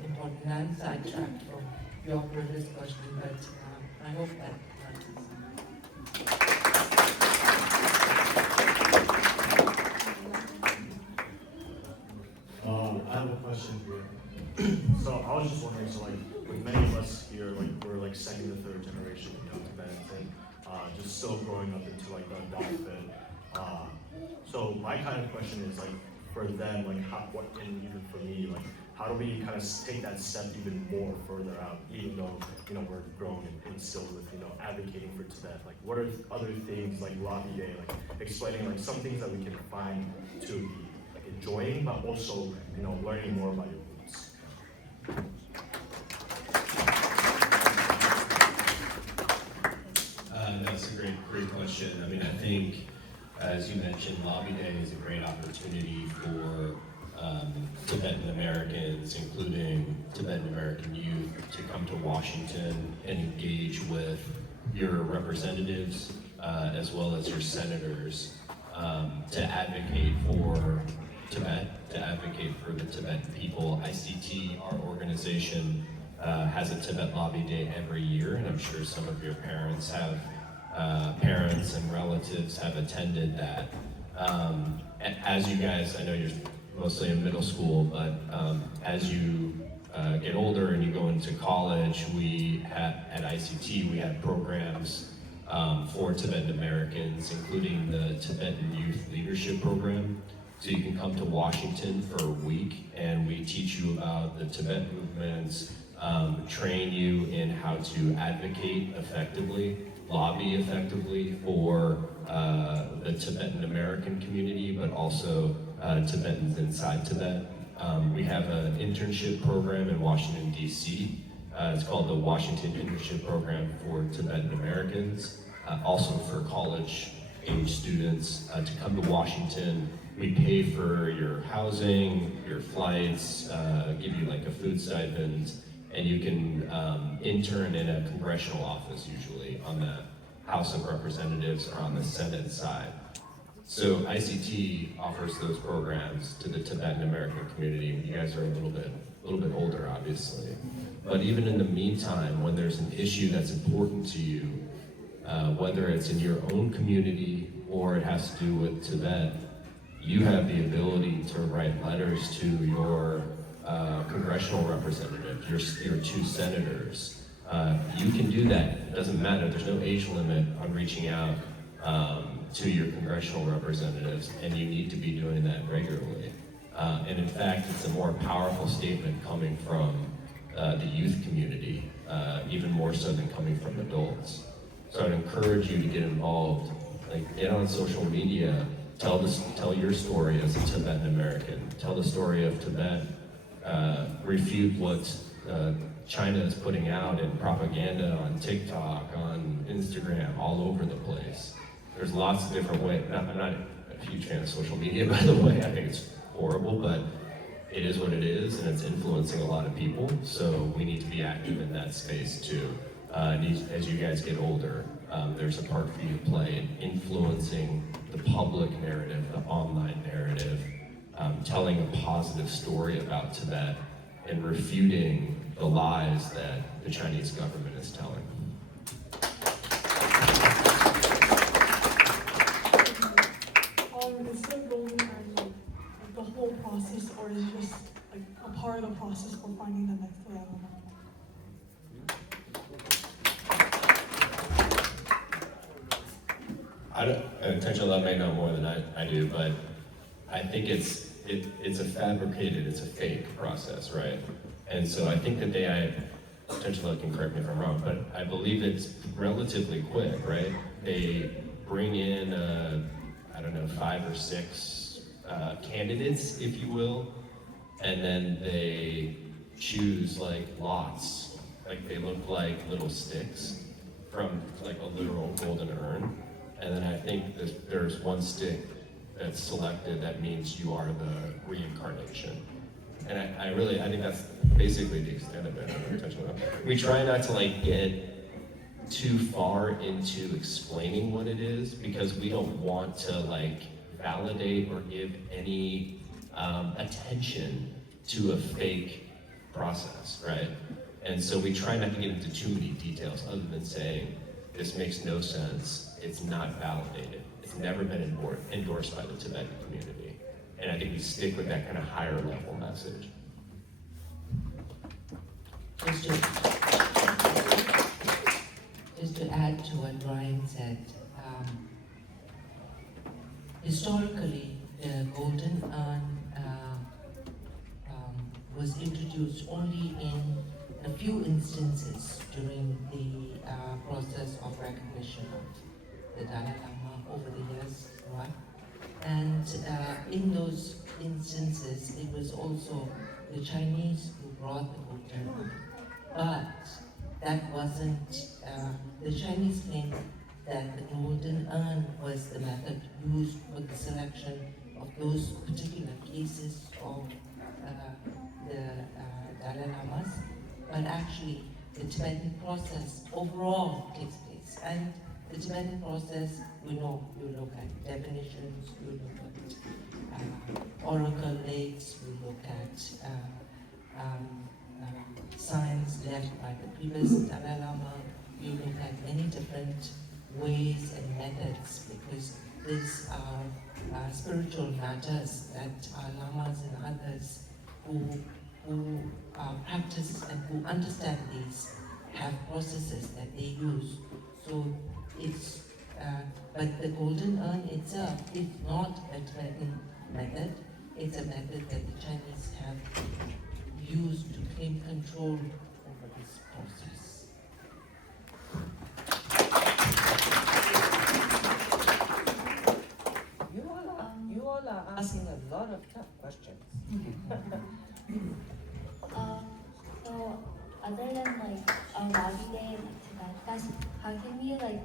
important. I'm sidetracked from your previous question, but I hope that answers. I have a question for you. So I was just wondering, so like with many of us here, like we're like second or third generation, Tibetans, and just still growing up into like the adult bit. So my kind of question is like for them, like and even for me, like how do we kind of take that step even more further out, even though we're grown and still with advocating for Tibet? Like what are other things like Lobby Day, like explaining like some things that we can find to be like enjoying, but also learning more about your roots. That's a great question. I mean, I think, as you mentioned, Lobby Day is a great opportunity for Tibetan Americans, including Tibetan American youth, to come to Washington and engage with your representatives as well as your senators to advocate for Tibet, to advocate for the Tibetan people. ICT, our organization, has a Tibet Lobby Day every year, and I'm sure some of your parents and relatives have attended that. As you guys, I know you're mostly in middle school, but as you get older and you go into college, at ICT, we have programs for Tibetan Americans, including the Tibetan Youth Leadership Program. So you can come to Washington for a week and we teach you about the Tibet movements, train you in how to advocate effectively, lobby effectively for the Tibetan American community, but also Tibetans inside Tibet. We have an internship program in Washington, D.C. It's called the Washington Internship Program for Tibetan Americans, also for college-age students to come to Washington. We pay for your housing, your flights, give you like a food stipend, and you can intern in a congressional office usually on the House of Representatives or on the Senate side. So ICT offers those programs to the Tibetan American community. You guys are a little bit older, obviously. But even in the meantime, when there's an issue that's important to you, whether it's in your own community or it has to do with Tibet, you have the ability to write letters to your congressional representative, your two senators. You can do that. It doesn't matter. There's no age limit on reaching out to your congressional representatives, and you need to be doing that regularly. And in fact, it's a more powerful statement coming from the youth community, even more so than coming from adults. So I'd encourage you to get involved. Like, get on social media, tell your story as a Tibetan American, tell the story of Tibet, refute what China is putting out in propaganda on TikTok, on Instagram, all over the place. There's lots of different ways. I'm not a huge fan of social media, by the way. I think it's horrible, but it is what it is, and it's influencing a lot of people. So we need to be active in that space too. As you guys get older, there's a part for you to play in influencing the public narrative, the online narrative, telling a positive story about Tibet, and refuting the lies that the Chinese government is telling. Is the goal like the whole process, or is it just like a part of the process for finding the next level? Potential Love may know more than I do, but I think it's a fake process, right? And so I think that Potential Love can correct me if I'm wrong, but I believe it's relatively quick, right? They bring in, 5 or 6 candidates, if you will, and then they choose like lots, like they look like little sticks from like a literal golden urn. And then I think that there's one stick that's selected that means you are the reincarnation. And I think that's basically the extent of it. I don't know, touching on that. We try not to like get too far into explaining what it is because we don't want to like validate or give any attention to a fake process, right? And so we try not to get into too many details other than saying, this makes no sense, it's not validated, it's never been endorsed by the Tibetan community. And I think we stick with that kind of higher level message. Just to add to what Ryan said, historically, the golden urn was introduced only in a few instances during the process of recognition of the Dalai Lama over the years, right? And in those instances, it was also the Chinese who brought the golden urn. But that wasn't, the Chinese claimed that the golden urn was the method used for the selection of those particular cases of the Dalai Lamas, but actually the Tibetan process overall takes place. And the Tibetan process, we know, you look at definitions, you look at oracle lakes, we look at signs left by the previous Dalai Lama, you look at many different ways and methods because these are spiritual matters that our lamas and others who practice and who understand these have processes that they use. So it's, but the golden urn itself is not a Tibetan method. It's a method that the Chinese have used to claim control over this process. You all are asking a lot of tough questions. So other than like Ravi Day and like Tibet Fest, how can we like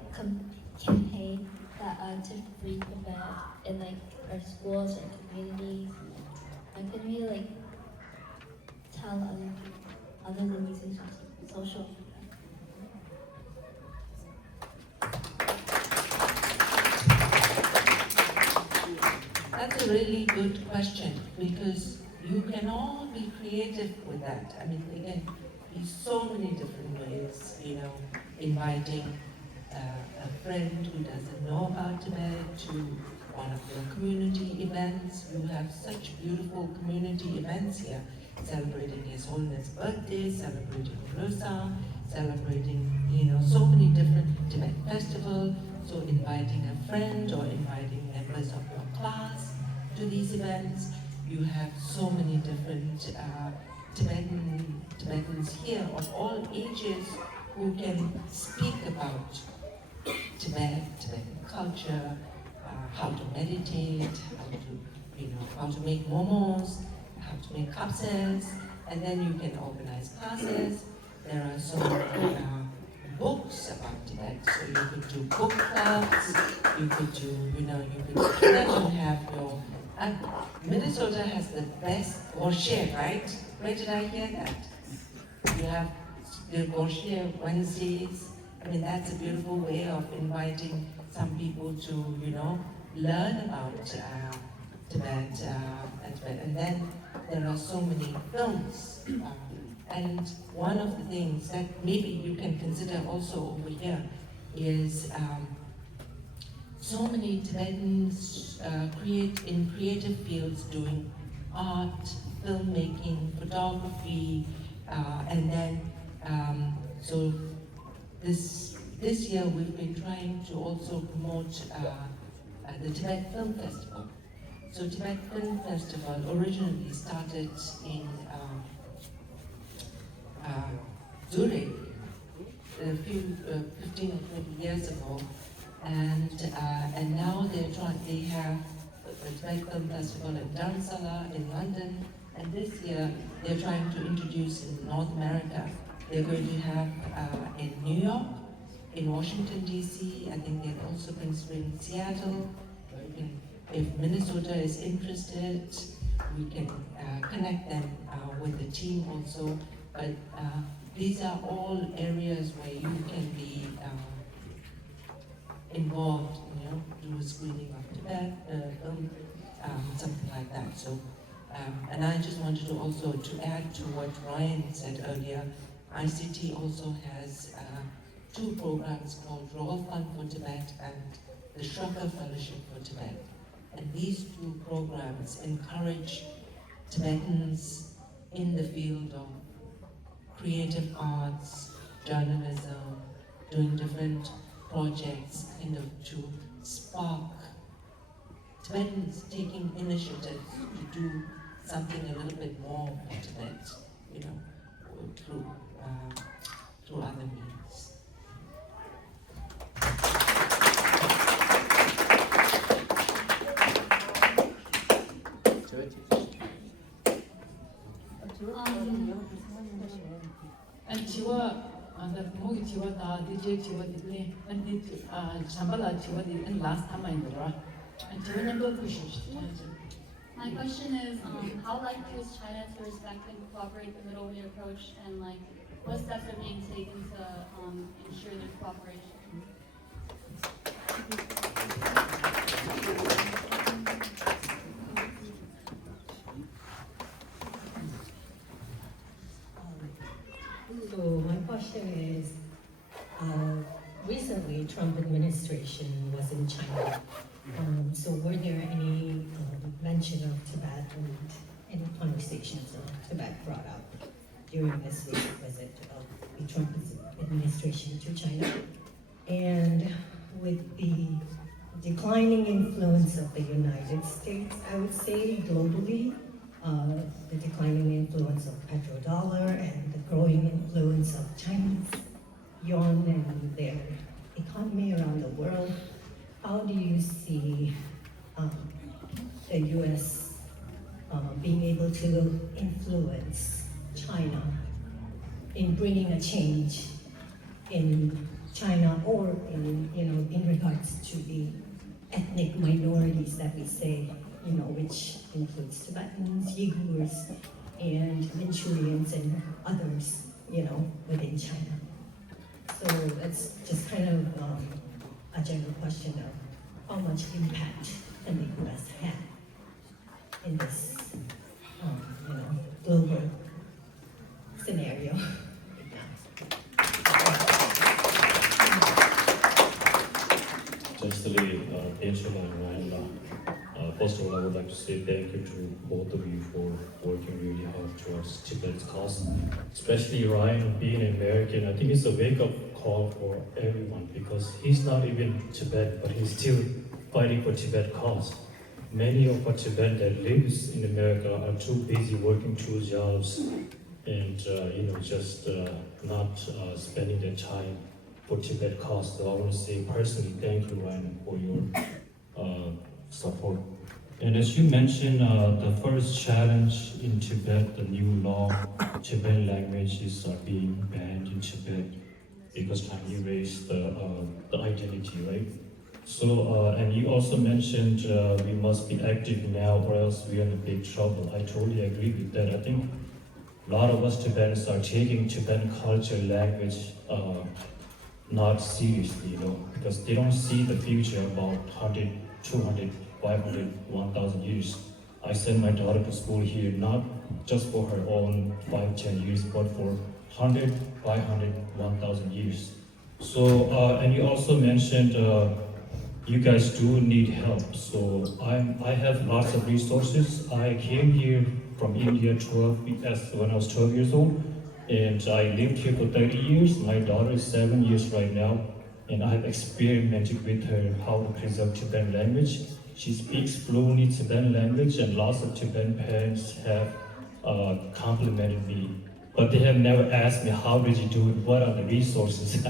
campaign that to free Tibet in like our schools and communities? How can we like tell other people other than using social media? That's a really good question because you can all be creative with that. I mean, again, there's so many different ways, you know, inviting a friend who doesn't know about Tibet to one of your community events. You have such beautiful community events here, celebrating His Holiness' birthday, celebrating Losar, celebrating, you know, so many different Tibet festivals. So inviting a friend or inviting members of your class to these events. You have so many different Tibetans here of all ages who can speak about Tibet, Tibetan culture, how to meditate, how to make momos, how to make kapsels, and then you can organize classes. There are so many books about Tibet, so you could do book clubs, you could do, then you have your, Minnesota has the best Gorshare, right? Where did I hear that? You have the Gorshare Wednesdays. I mean, that's a beautiful way of inviting some people to, learn about Tibet, and then there are so many films. And one of the things that maybe you can consider also over here is so many Tibetans create in creative fields doing art, filmmaking, photography, and then so this year we've been trying to also promote the Tibet Film Festival. So Tibet Film Festival originally started in Zurich a few 15 or 20 years ago, and now they have the Tibet Film Festival in Dharamsala in London, and this year they're trying to introduce in North America. They're going to have in New York, in Washington DC, I think they're also considering Seattle. If Minnesota is interested, we can connect them with the team also. But these are all areas where you can be involved, do screening of Tibet, film, something like that. So, and I just wanted to also to add to what Ryan said earlier, ICT also has two programs called Royal Fund for Tibet and the Shrafa Fellowship for Tibet. And these two programs encourage Tibetans in the field of creative arts, journalism, doing different projects, kind of to spark Tibetans taking initiatives to do something a little bit more for Tibet, through other means. And Chiwa, the Mogi Chiwa, DJ Chiwa did me, and did Shambhala Chiwa did, and last time I know, and Chiwa never pushes. My question is, how likely is China to respect and cooperate the middle way approach, and like, what steps are being taken to ensure their cooperation? So my question is, recently Trump administration was in China. So were there any mention of Tibet and any conversations of Tibet brought up during this recent visit of the Trump administration to China? And with the declining influence of the United States, I would say globally, the declining influence of petrodollar and the growing influence of Chinese yuan and their economy around the world, how do you see the U.S. Being able to influence China in bringing a change in China or in regards to the ethnic minorities that we say, which includes Tibetans, Uyghurs, and Manchurians and others, within China. So it's just kind of a general question of how much impact can the U.S. have in this, global scenario. Just to be Angela and Ryan, first of all, I would like to say thank you to both of you for working really hard towards Tibet's cause. Especially Ryan, being an American, I think it's a wake-up call for everyone because he's not even Tibet, but he's still fighting for Tibet cause. Many of our Tibetan that lives in America are too busy working two jobs and just not spending their time for Tibet cause. So I want to say personally thank you, Ryan, for your support. And as you mentioned, the first challenge in Tibet, the new law, Tibetan languages are being banned in Tibet because China erased the identity, right? So, and you also mentioned we must be active now or else we are in big trouble. I totally agree with that. I think a lot of us Tibetans are taking Tibetan culture, language not seriously, because they don't see the future about 100, 200, 500, 1,000 years. I sent my daughter to school here not just for her own 5, 10 years, but for 100, 500, 1,000 years. So, and you also mentioned you guys do need help. So I have lots of resources. I came here from India when I was 12 years old, and I lived here for 30 years. My daughter is 7 years right now, and I have experimented with her how to preserve Tibetan language. She speaks fluently Tibetan language, and lots of Tibetan parents have complimented me, but they have never asked me, how did you do it? What are the resources?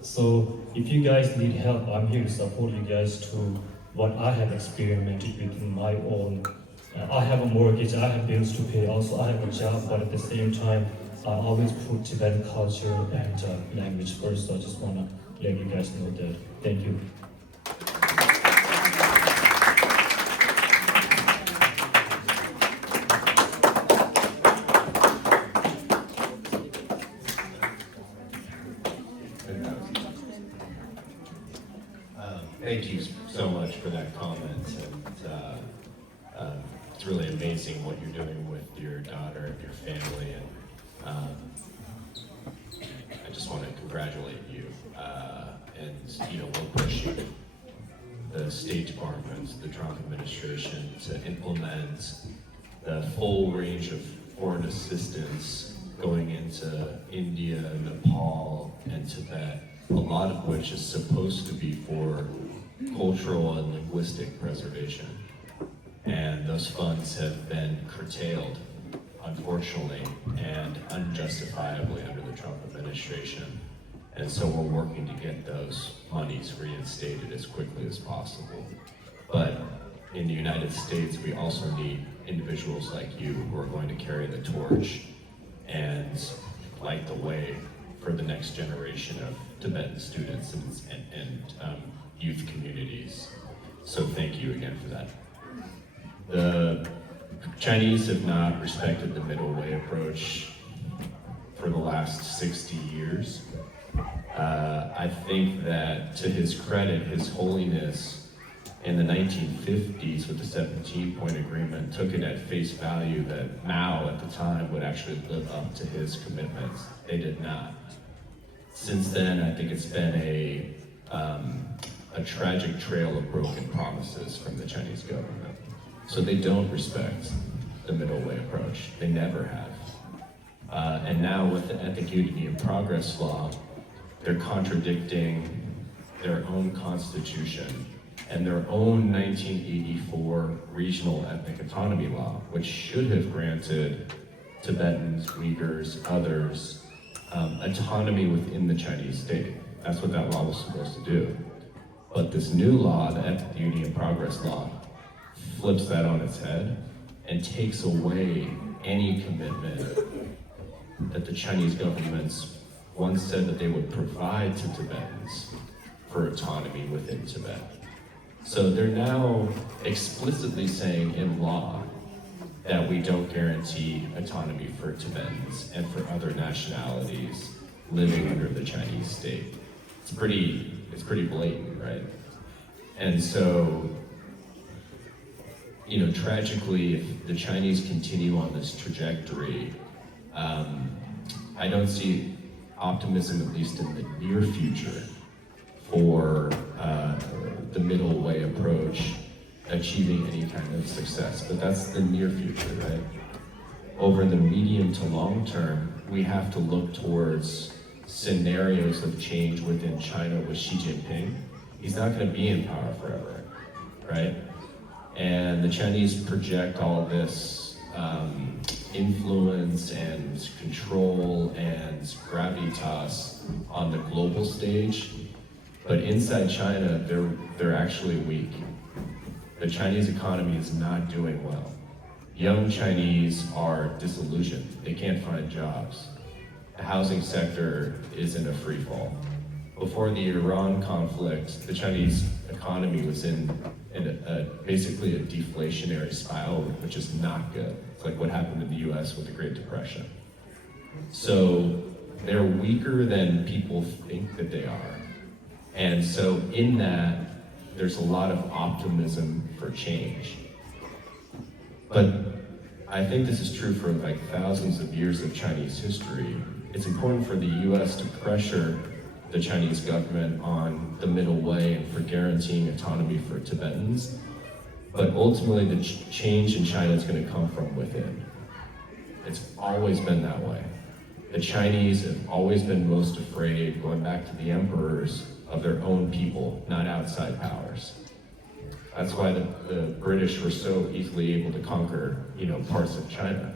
So if you guys need help, I'm here to support you guys to what I have experimented with in my own. I have a mortgage, I have bills to pay, also I have a job, but at the same time, I always put Tibetan culture and language first, so I just want to let you guys know that. Thank you. comment, and it's really amazing what you're doing with your daughter and your family, and I just want to congratulate you. And you know, we're pushing the State Department, the Trump administration, to implement the full range of foreign assistance going into India, Nepal, and Tibet, a lot of which is supposed to be for cultural and linguistic preservation. And those funds have been curtailed, unfortunately, and unjustifiably under the Trump administration. And so we're working to get those monies reinstated as quickly as possible. But in the United States, we also need individuals like you who are going to carry the torch and light the way for the next generation of Tibetan students and youth communities. So thank you again for that. The Chinese have not respected the middle way approach for the last 60 years. I think that, to his credit, His Holiness in the 1950s with the 17-point agreement took it at face value that Mao at the time would actually live up to his commitments. They did not. Since then, I think it's been a tragic trail of broken promises from the Chinese government. So they don't respect the middle way approach. They never have. And now with the Ethnic Unity and Progress Law, they're contradicting their own constitution and their own 1984 regional ethnic autonomy law, which should have granted Tibetans, Uyghurs, others, autonomy within the Chinese state. That's what that law was supposed to do. But this new law, the Ethnic Unity and Progress Law, flips that on its head and takes away any commitment that the Chinese governments once said that they would provide to Tibetans for autonomy within Tibet. So they're now explicitly saying in law that we don't guarantee autonomy for Tibetans and for other nationalities living under the Chinese state. It's pretty blatant, right? And so, you know, tragically, if the Chinese continue on this trajectory, I don't see optimism, at least in the near future, for the middle way approach achieving any kind of success. But that's the near future, right? Over the medium to long term, we have to look towards scenarios of change within China with Xi Jinping. He's not going to be in power forever, right? And the Chinese project all this influence and control and gravitas on the global stage, but inside China, they're actually weak. The Chinese economy is not doing well. Young Chinese are disillusioned. They can't find jobs. The housing sector is in a free fall. Before the Iran conflict, the Chinese economy was in basically a deflationary spiral, which is not good. It's like what happened in the US with the Great Depression. So they're weaker than people think that they are. And so in that, there's a lot of optimism for change. But I think this is true for like thousands of years of Chinese history. It's important for the US to pressure the Chinese government on the middle way and for guaranteeing autonomy for Tibetans. But ultimately, the change in China is going to come from within. It's always been that way. The Chinese have always been most afraid, going back to the emperors, of their own people, not outside powers. That's why the British were so easily able to conquer, parts of China.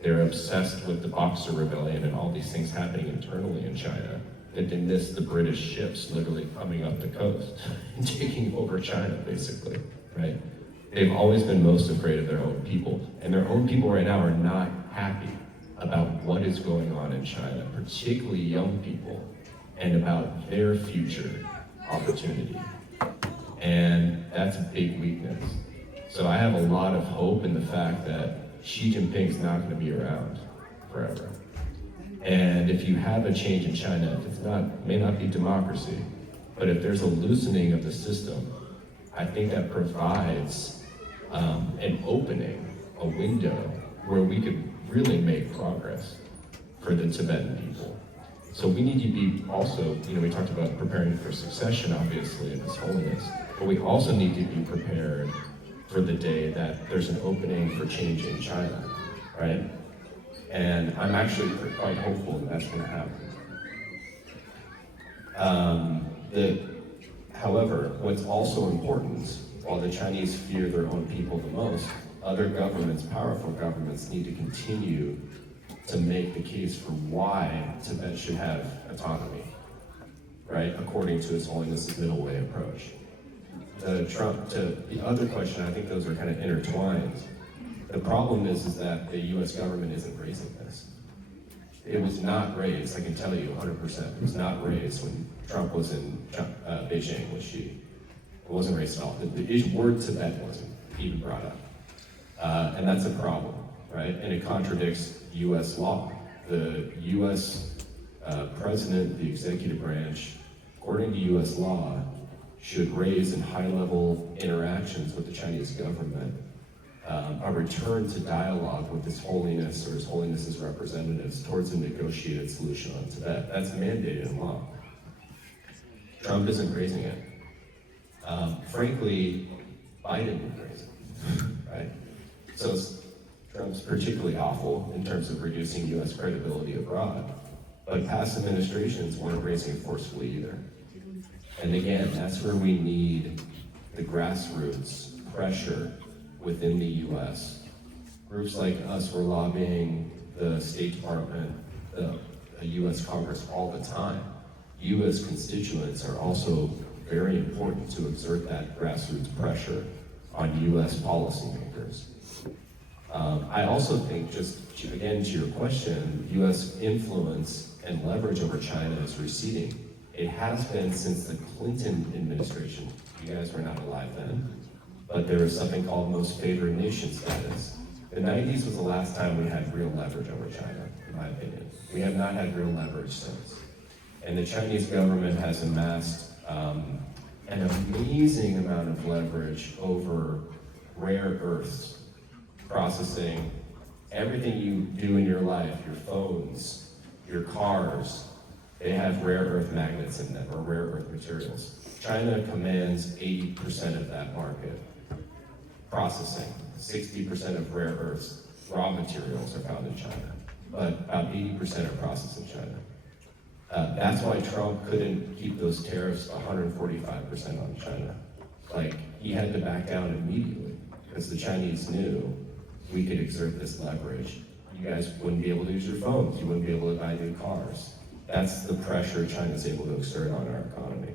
They're obsessed with the Boxer Rebellion and all these things happening internally in China, that they missed the British ships literally coming up the coast and taking over China, basically, right? They've always been most afraid of their own people, and their own people right now are not happy about what is going on in China, particularly young people, and about their future opportunity. And that's a big weakness. So I have a lot of hope in the fact that Xi Jinping's not going to be around forever. And if you have a change in China, if it's not, may not be democracy, but if there's a loosening of the system, I think that provides an opening, a window where we could really make progress for the Tibetan people. So we need to be also, we talked about preparing for succession, obviously, in His Holiness, but we also need to be prepared for the day that there's an opening for change in China, right? And I'm actually quite hopeful that that's going to happen. However, what's also important, while the Chinese fear their own people the most, other governments, powerful governments, need to continue to make the case for why Tibet should have autonomy, right? According to His Holiness's middle way approach. The other question, I think those are kind of intertwined. The problem is that the US government isn't raising this. It was not raised, I can tell you 100%, it was not raised when Trump was in Beijing with Xi. It wasn't raised at all. The word Tibet wasn't even brought up. And that's a problem, right? And it contradicts US law. The US president, the executive branch, according to US law, should raise in high-level interactions with the Chinese government a return to dialogue with His Holiness or His Holiness's representatives towards a negotiated solution on Tibet. That's mandated in law. Trump isn't raising it. Frankly, Biden would raise it, right? So Trump's particularly awful in terms of reducing US credibility abroad, but past administrations weren't raising it forcefully either. And again, that's where we need the grassroots pressure within the US. Groups like us were lobbying the State Department, the US Congress all the time. US constituents are also very important to exert that grassroots pressure on US policymakers. I also think, just again to your question, US influence and leverage over China is receding. It has been since the Clinton administration. You guys were not alive then, but there was something called most favored nation status. The 90s was the last time we had real leverage over China, in my opinion. We have not had real leverage since. And the Chinese government has amassed an amazing amount of leverage over rare earths, processing everything you do in your life, your phones, your cars. They have rare earth magnets in them, or rare earth materials. China commands 80% of that market. Processing, 60% of rare earths, raw materials are found in China, but about 80% are processed in China. That's why Trump couldn't keep those tariffs 145% on China. Like, he had to back down immediately, because the Chinese knew we could exert this leverage. You guys wouldn't be able to use your phones, you wouldn't be able to buy new cars. That's the pressure China's able to exert on our economy.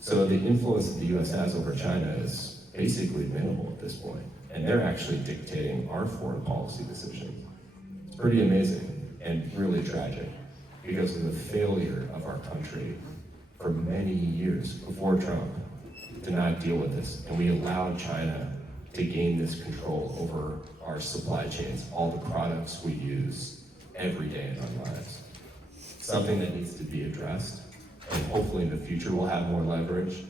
So the influence that the US has over China is basically minimal at this point. And they're actually dictating our foreign policy decisions. It's pretty amazing and really tragic because of the failure of our country for many years before Trump to not deal with this. And we allowed China to gain this control over our supply chains, all the products we use every day in our lives. Something that needs to be addressed, and hopefully in the future we'll have more leverage.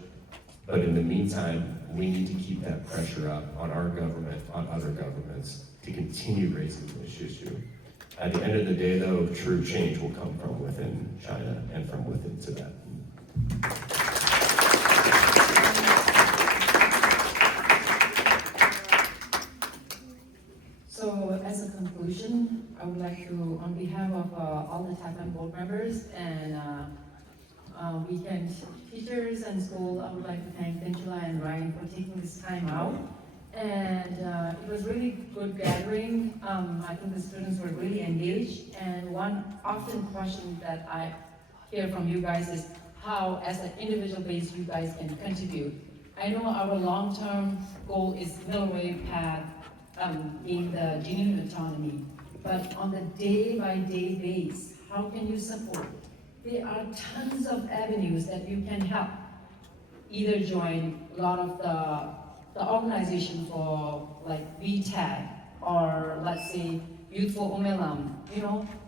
But in the meantime, we need to keep that pressure up on our government, on other governments, to continue raising this issue. At the end of the day, though, true change will come from within China and from within Tibet. So as a conclusion, I would like to, on behalf of all the Taiwan board members and weekend teachers and school, I would like to thank Angela and Ryan for taking this time out. And it was really good gathering. I think the students were really engaged. And one often question that I hear from you guys is how, as an individual base, you guys can contribute. I know our long-term goal is middle way path, being the genuine autonomy. But on the day-by-day base, how can you support? There are tons of avenues that you can help. Either join a lot of the organization for like VTAG, or let's say Youth for Umelam,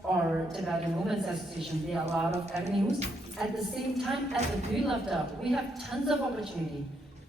or Tibetan Women's Association. There are a lot of avenues. At the same time, as the we left up, we have tons of opportunity.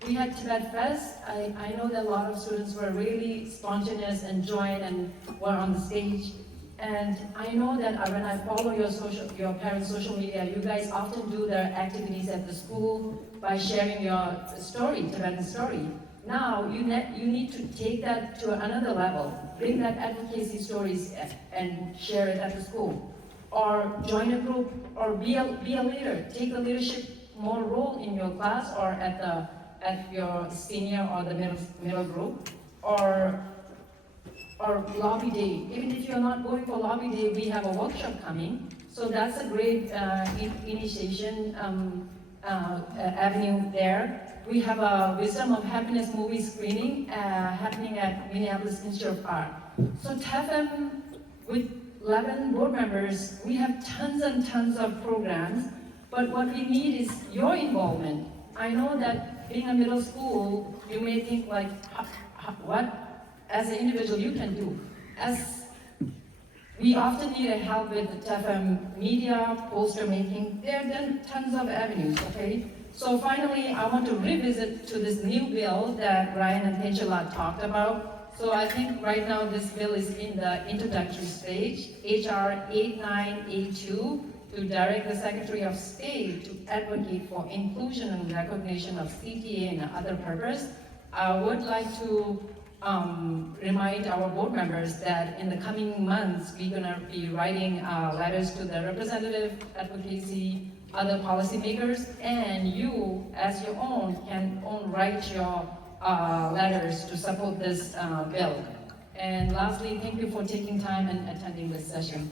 We had Tibet Fest. I know that a lot of students were really spontaneous and joined and were on the stage. And I know that when I follow your parents' social media, you guys often do their activities at the school by sharing your story, Tibetan story. Now, you need to take that to another level. Bring that advocacy stories and share it at the school. Or join a group, or be a leader. Take the leadership more role in your class or at your senior or the middle group. Or lobby day. Even if you're not going for lobby day, we have a workshop coming. So that's a great initiation avenue there. We have a Wisdom of Happiness movie screening happening at Minneapolis Institute of Art. So TAFM, with 11 board members, we have tons and tons of programs, but what we need is your involvement. I know that being a middle school, you may think like, what as an individual you can do. As we often need help with TAFM media, poster making, there are tons of avenues, okay? So finally, I want to revisit to this new bill that Ryan and Penchala talked about. So I think right now this bill is in the introductory stage, HR 8982, to direct the Secretary of State to advocate for inclusion and recognition of CTA and other purpose. I would like to remind our board members that in the coming months, we're gonna be writing letters to the representative, advocacy, other policymakers, and you, as your own, can write your letters to support this bill. And lastly, thank you for taking time and attending this session.